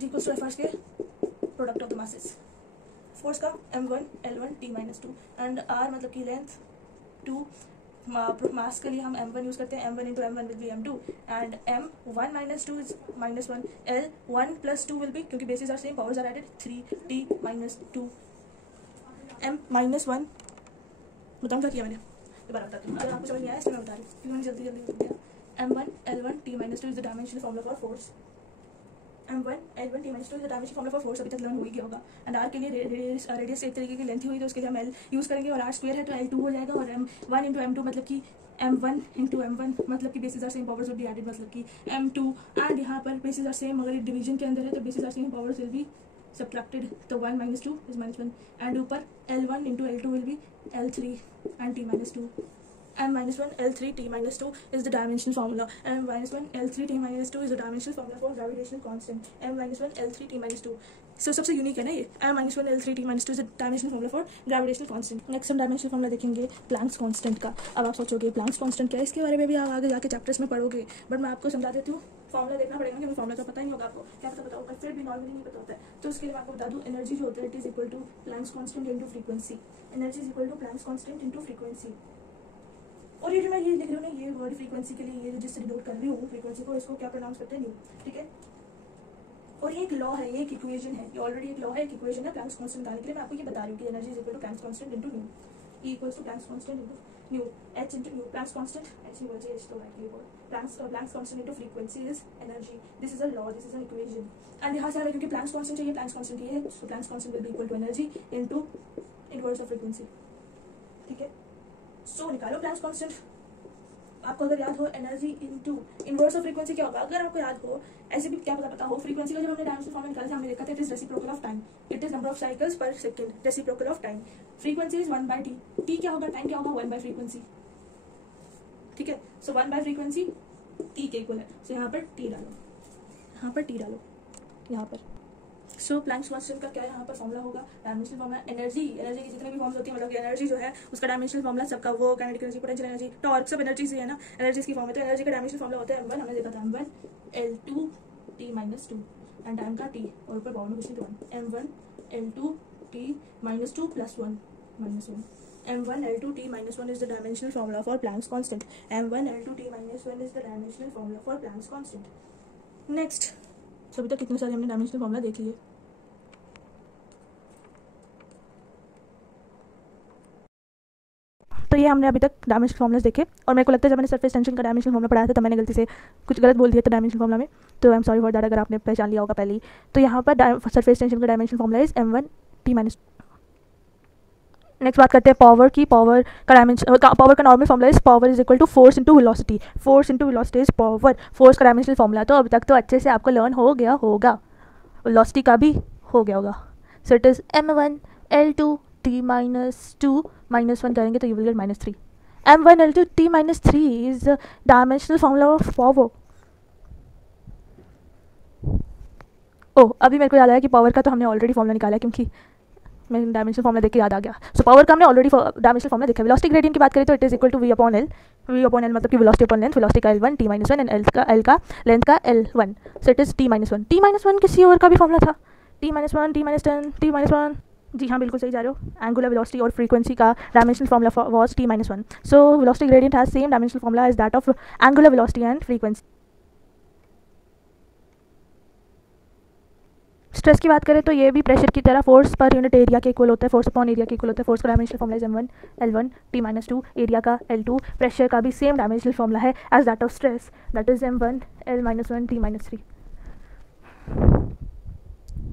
g equal to f r² product of the masses. Force का m1 L1 t-2 and r मतलब की लेंथ 2. मास के लिए हम m1 यूज करते हैं, m1 into m1 will be m2 and m1 - 2 is -1. L1 + 2 will be, क्योंकि basis are same, powers are added, 3t-2 m-1. बताऊँ क्या किया मैंने, दोबारा बताती हूँ, अगर आपको समझ नहीं आया इसलिए मैं बता रही हूँ, क्योंकि मैंने जल्दी बता दिया. m1 L1 t-2 is the dimensional formula for force. m1 L1 t-2 is the dimensional formula for force. अभी तक लर्न हो ही गया होगा. एंड r के लिए रेडियस एक तरीके की लेंथ ही हुई, तो उसके लिए हम l यूज करेंगे, और r² है तो L2 हो जाएगा, और m1 इंटू m2 मतलब कि m1 इंटू m1 मतलब कि basis are same, powers will be added मतलब कि m2. एंड यहाँ पर बेसिस आर सेम, अगर डिवीजन के अंदर है तो basis are same, powers will be subtracted, तो 1 - 2 इज -1. एंड ऊपर L1 into L2 will be L3 and t-2. m minus 1 L3 T minus 2 is the dimensional formula. M minus 1 L3 T minus 2 is the dimensional formula for gravitational constant. M minus 1 L3 T minus 2. So सबसे unique है ना ये. M minus 1 L3 T minus 2 is the dimensional formula for gravitational constant. Next हम dimensional formula देखेंगे Planck's constant का. अब आप सोचोगे प्लैंक्स कांस्टेंट क्या है, इसके बारे में भी आप आगे जाके चैप्टर्स में पढ़ोगे, बट मैं आपको समझा देती हूँ. फॉर्मूला देखना पड़ेगा क्योंकि फॉर्मूला तो पता ही नहीं होगा आपको, क्या पता होगा, फिर भी नॉर्मली नहीं पता होता है. तो उसके लिए मैं आपको बता दूँ, एनर्जी जो होता है it is equal to Planck's constant into frequency. Energy is equal to Planck's constant into frequency. और ये जो मैं ये लिख रही हूँ ना, ये वर्ड फ्रीक्वेंसी के लिए, ये जो जिससे डिनोट कर रही हूँ फ्रीक्वेंसी को, इसको क्या प्रोनाउंस करते हैं, न्यू. ठीक है. और ये एक लॉ है, ये एक इक्वेशन है, ये ऑलरेडी एक लॉ है, एक इक्वेशन है प्लैंक्स कांस्टेंट निकालने के लिए. मैं आपको ये बता रही हूँ कि energy is equal to Planck's constant into nu. E equals to Planck's constant into nu. H into nu. Planck's constant H ही बचे, H तो है ये बोल. Planck's constant into frequency is energy. This is a law, this is an equation. And यहाँ से आ रहा है क्योंकि प्लैंक्स कांस्टेंट चाहिए, प्लैंक्स कांस्टेंट ये है, so Planck's constant will be equal to energy into inverse of frequency. ठीक है. सो निकालो प्लैंक्स कांस्टेंट. आपको अगर याद हो energy into inverse of frequency क्या होगा, अगर आपको याद हो, ऐसे भी क्या पता हो, फ्रीक्वेंसी का जब हमने डायमेंशनल फॉर्म निकाला था हमने देखा था it is reciprocal of time. It is number of cycles per second. Reciprocal of time. Frequency is 1 by t. t क्या होगा, टाइम क्या होगा, 1 by फ्रीक्वेंसी. ठीक है. सो 1 by फ्रीक्वेंसी t के इक्वल है. सो यहाँ पर t डालो, यहाँ पर t डालो, यहाँ पर. सो प्लैंक्स कांस्टेंट का क्या यहाँ पर फॉर्मूला होगा, डायमेंशनल फॉर्मूला. एनर्जी की जितने भी फॉर्म्स होती है, मतलब कि एनर्जी जो है उसका डायमेंशनल फॉर्मूला सबका, वो kinetic energy, potential energy, torque, सब एनर्जी से है ना, एनर्जी की फॉर्म है. तो एनर्जी का डायमेंशनल फॉर्मूला होता है m1, हमने देखा था m1 L2 T minus 2 and time का t, और ऊपर बाउंड में कुछ नहीं तो 1. m1 L2 T minus 2 plus 1 minus 1. m1 L2 T minus 1 is the dimensional formula for Planck's constant. m1 L2 T minus 1 is the dimensional formula for Planck's constant. Next. So अभी तक कितने सारे हमने dimensional formula देख लिए. तो ये हमने अभी तक डायमेंशनल फॉर्मुलास देखे, और मेरे को लगता है जब मैंने सरफेस टेंशन का डायमेंशनल फॉर्मुला पढ़ाया था तब मैंने गलती से कुछ गलत बोल दिया था डायमेंशनल फॉर्मुला में, तो I am sorry for that अगर आपने पहचान लिया होगा पहले ही. तो यहाँ पर सरफेस टेंशन का dimensional formula is m1 t minus. Next बात करते हैं पावर की. पावर का normal formula is power is equal to force into velocity. Force into velocity is power. Force का डायमेंशनल फॉर्मुला तो अभी तक तो अच्छे से आपको लर्न हो गया होगा, वेलोसिटी का भी हो गया होगा. सो it is m1 L2 t minus 2 minus 1 करेंगे तो you will gate -3. m1 L2 t minus 3 is the dimensional formula of power. ओह, अभी मेरे को याद आया कि पावर का तो हमने ऑलरेडी फॉर्मुला निकाला, क्योंकि मैं डायमेंशनल फॉर्मुला देख के याद आ गया. सो पावर का हमने ऑलरेडी डायमेंशनल फॉर्मुला देखा. वेलोसिटी ग्रेडियंट की बात करें तो it is equal to v upon L. v upon L मतलब कि वेलोसिटी अपॉन लेंथ. वेलोसिटी का L1 t minus 1 and L का लेंथ का L1. So it is t minus 1. t minus 1 किसी और का भी फॉर्मुला था. t minus 1, t minus 10, t minus 1. जी हाँ, बिल्कुल सही जा रहे हो. एंगुलर वेलोसिटी और फ्रीक्वेंसी का dimensional formula was t minus 1. So velocity gradient has same dimensional formula as that of angular velocity and frequency. Stress की बात करें तो ये भी प्रेशर की तरह फोर्स पर यूनिट एरिया के इक्वल होता है, फोर्स अपॉन एरिया के इक्वल होता है. फोर्स का dimensional formula is m1 L1 t minus 2, area का L2. प्रेशर का भी सेम डायमेंशनल फॉर्मुला है as that of stress, that is m1 L minus 1 t minus 3.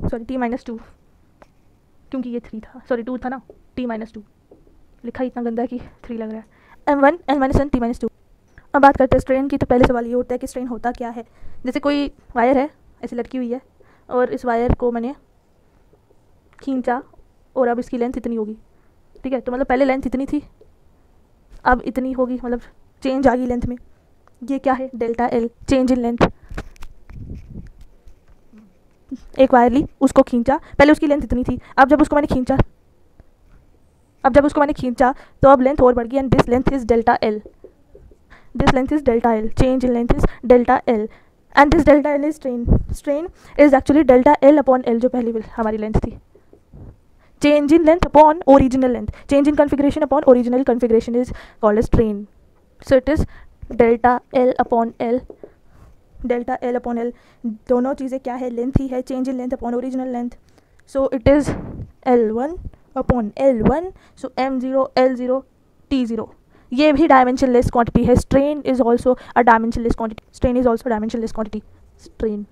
Sorry t minus 2, क्योंकि ये 3 था, सॉरी 2 था ना, t minus 2 लिखा इतना गंदा है कि 3 लग रहा है. m1 L minus 1 t minus 2. अब बात करते हैं स्ट्रेन की. तो पहले सवाल ये उठता है कि स्ट्रेन होता क्या है. जैसे कोई वायर है ऐसे लटकी हुई है, और इस वायर को मैंने खींचा और अब इसकी लेंथ इतनी होगी. ठीक है, तो मतलब पहले लेंथ इतनी थी, अब इतनी होगी, मतलब चेंज आ गई लेंथ में. ये क्या है, delta L, change in length. एक वायर ली, उसको खींचा, पहले उसकी लेंथ इतनी थी, अब जब उसको मैंने खींचा तो अब लेंथ और बढ़ गई, and this length is delta L. This length is delta L, change in length is delta L, and this delta L is strain. Strain is actually delta L upon L, जो पहली हमारी length थी. Change in length upon original length, change in configuration upon original configuration is called as strain. So it is delta L upon L. Delta L upon L दोनों चीज़ें क्या है, length ही है, change in length upon original length. So it is L1 upon L1. So m0 L0 T0. ये भी dimensionless quantity है. Strain is also a dimensionless quantity. Strain is also dimensionless quantity. Strain.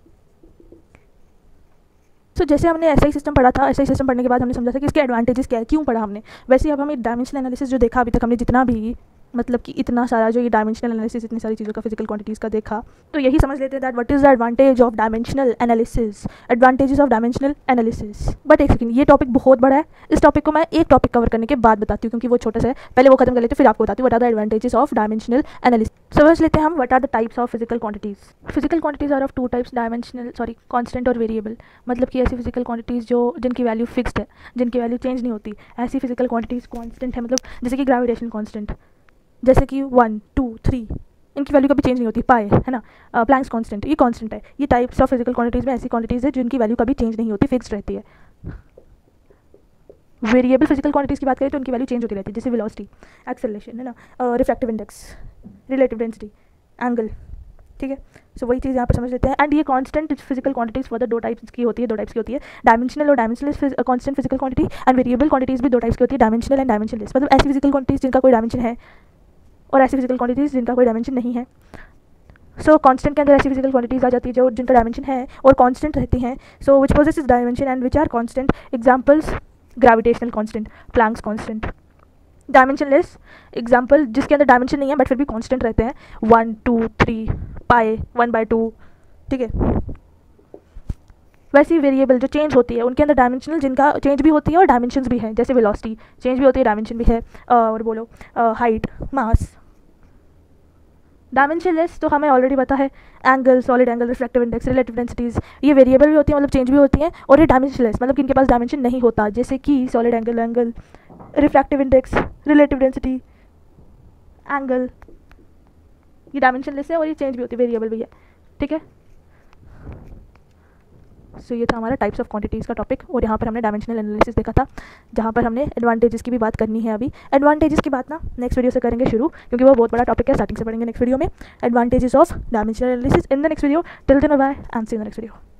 So जैसे हमने ऐसा ही system पढ़ा था, ऐसा ही system पढ़ने के बाद हमने समझा था कि इसके एडवांटेजेस क्या है, क्यों पढ़ा हमने. वैसे अब हमें डायमेंशनल एनालिसिस जो देखा अभी तक हमने जितना भी, मतलब कि इतना सारा जो ये डायमेंशनल एनालिसिस, इतनी सारी चीज़ों का फिजिकल क्वांटिटीज़ का देखा, तो यही समझ लेते हैं that what is the advantage of dimensional analysis, advantages of dimensional analysis. But एक सेकंड, ये टॉपिक बहुत बड़ा है, इस टॉपिक को मैं एक टॉपिक कवर करने के बाद बताती हूँ क्योंकि वो छोटा सा है, पहले वो खत्म कर लेते हैं फिर आपको बताती हूँ what are the advantages of dimensional analysis. समझ लेते हैं हम what are the types of physical quantities. Physical quantities are of two types, constant और वेरिएबल। मतलब कि ऐसी फिजिकल क्वांटिटीज़ जो जिनकी वैल्यू फिक्स्ड है, जिनकी वैल्यू चेंज नहीं होती, ऐसी फिजिकल क्वांटिटीज़ कांस्टेंट है, मतलब जैसे कि ग्रेविटेशन कांस्टेंट, जैसे कि 1 2 3 इनकी वैल्यू कभी चेंज नहीं होती, पाए है ना, प्लैंक्स कांस्टेंट, ये कांस्टेंट है। ये टाइप्स ऑफ फिजिकल क्वांटिटीज़ में ऐसी क्वांटिटीज़ है जिनकी वैल्यू कभी चेंज नहीं होती, फिक्स्ड रहती है। वेरिएबल फिजिकल क्वांटिटीज़ की बात करें तो उनकी वैल्यू चेंज होती रहती है, जैसे वेलोसिटी, एक्सेलरेशन है ना, refractive index, relative density, angle, ठीक है। सो वही चीज़ यहाँ पर समझ लेते हैं। एंड ये constant physical quantities for the दो टाइप्स की होती है, डायमेंशनल और dimensionless constant physical quantity, and variable quantities भी दो टाइप्स की होती है, डायमेंशनल एंड डायमेंशनलेस। मतलब ऐसी फिजिकल क्वांटिटीज़ जिनका कोई डायमेंशन है और ऐसी फिजिकल क्वांटिटीज़ जिनका कोई डायमेंशन नहीं है। सो कांस्टेंट के अंदर ऐसी फिजिकल क्वांटिटीज़ आ जाती है जो जिनका डायमेंशन है और कांस्टेंट रहती हैं। So which possesses dimension and which are constant, examples gravitational constant, Planck's constant. Dimensionless example जिसके अंदर डायमेंशन नहीं है बट फिर भी कांस्टेंट रहते हैं, 1 2 3 पाई 1/2, ठीक है। वैसी वेरिएबल जो चेंज होती है उनके अंदर डायमेंशनल जिनका चेंज भी होती है और डायमेंशंस भी हैं, जैसे वेलोसिटी चेंज भी होती है, डायमेंशन भी है, और बोलो हाइट, मास। डायमेंशनलेस तो हमें ऑलरेडी पता है, angle, solid angle, refractive index, relative densities, ये वेरिएबल भी होती हैं, मतलब चेंज भी होती हैं। और ये डायमेंशनलेस मतलब कि इनके पास डायमेंशन नहीं होता, जैसे कि solid angle, refractive index, relative density, angle, ये डायमेंशनलेस है और ये चेंज भी होती है, वेरिएबल भी है, ठीक है। सो ये था हमारा टाइप्स ऑफ क्वांटिटीज़ का टॉपिक, और यहाँ पर हमने डायमेंशनल एनालिसिस देखा था, जहाँ पर हमने एडवांटेजेस की भी बात करनी है। अभी एडवांटेजेस की बात ना नेक्स्ट वीडियो से करेंगे शुरू, क्योंकि वो बहुत बड़ा टॉपिक है, स्टार्टिंग से पढ़ेंगे नेक्स्ट वीडियो में advantages of dimensional analysis in the next video. Till then bye and see you in the next video.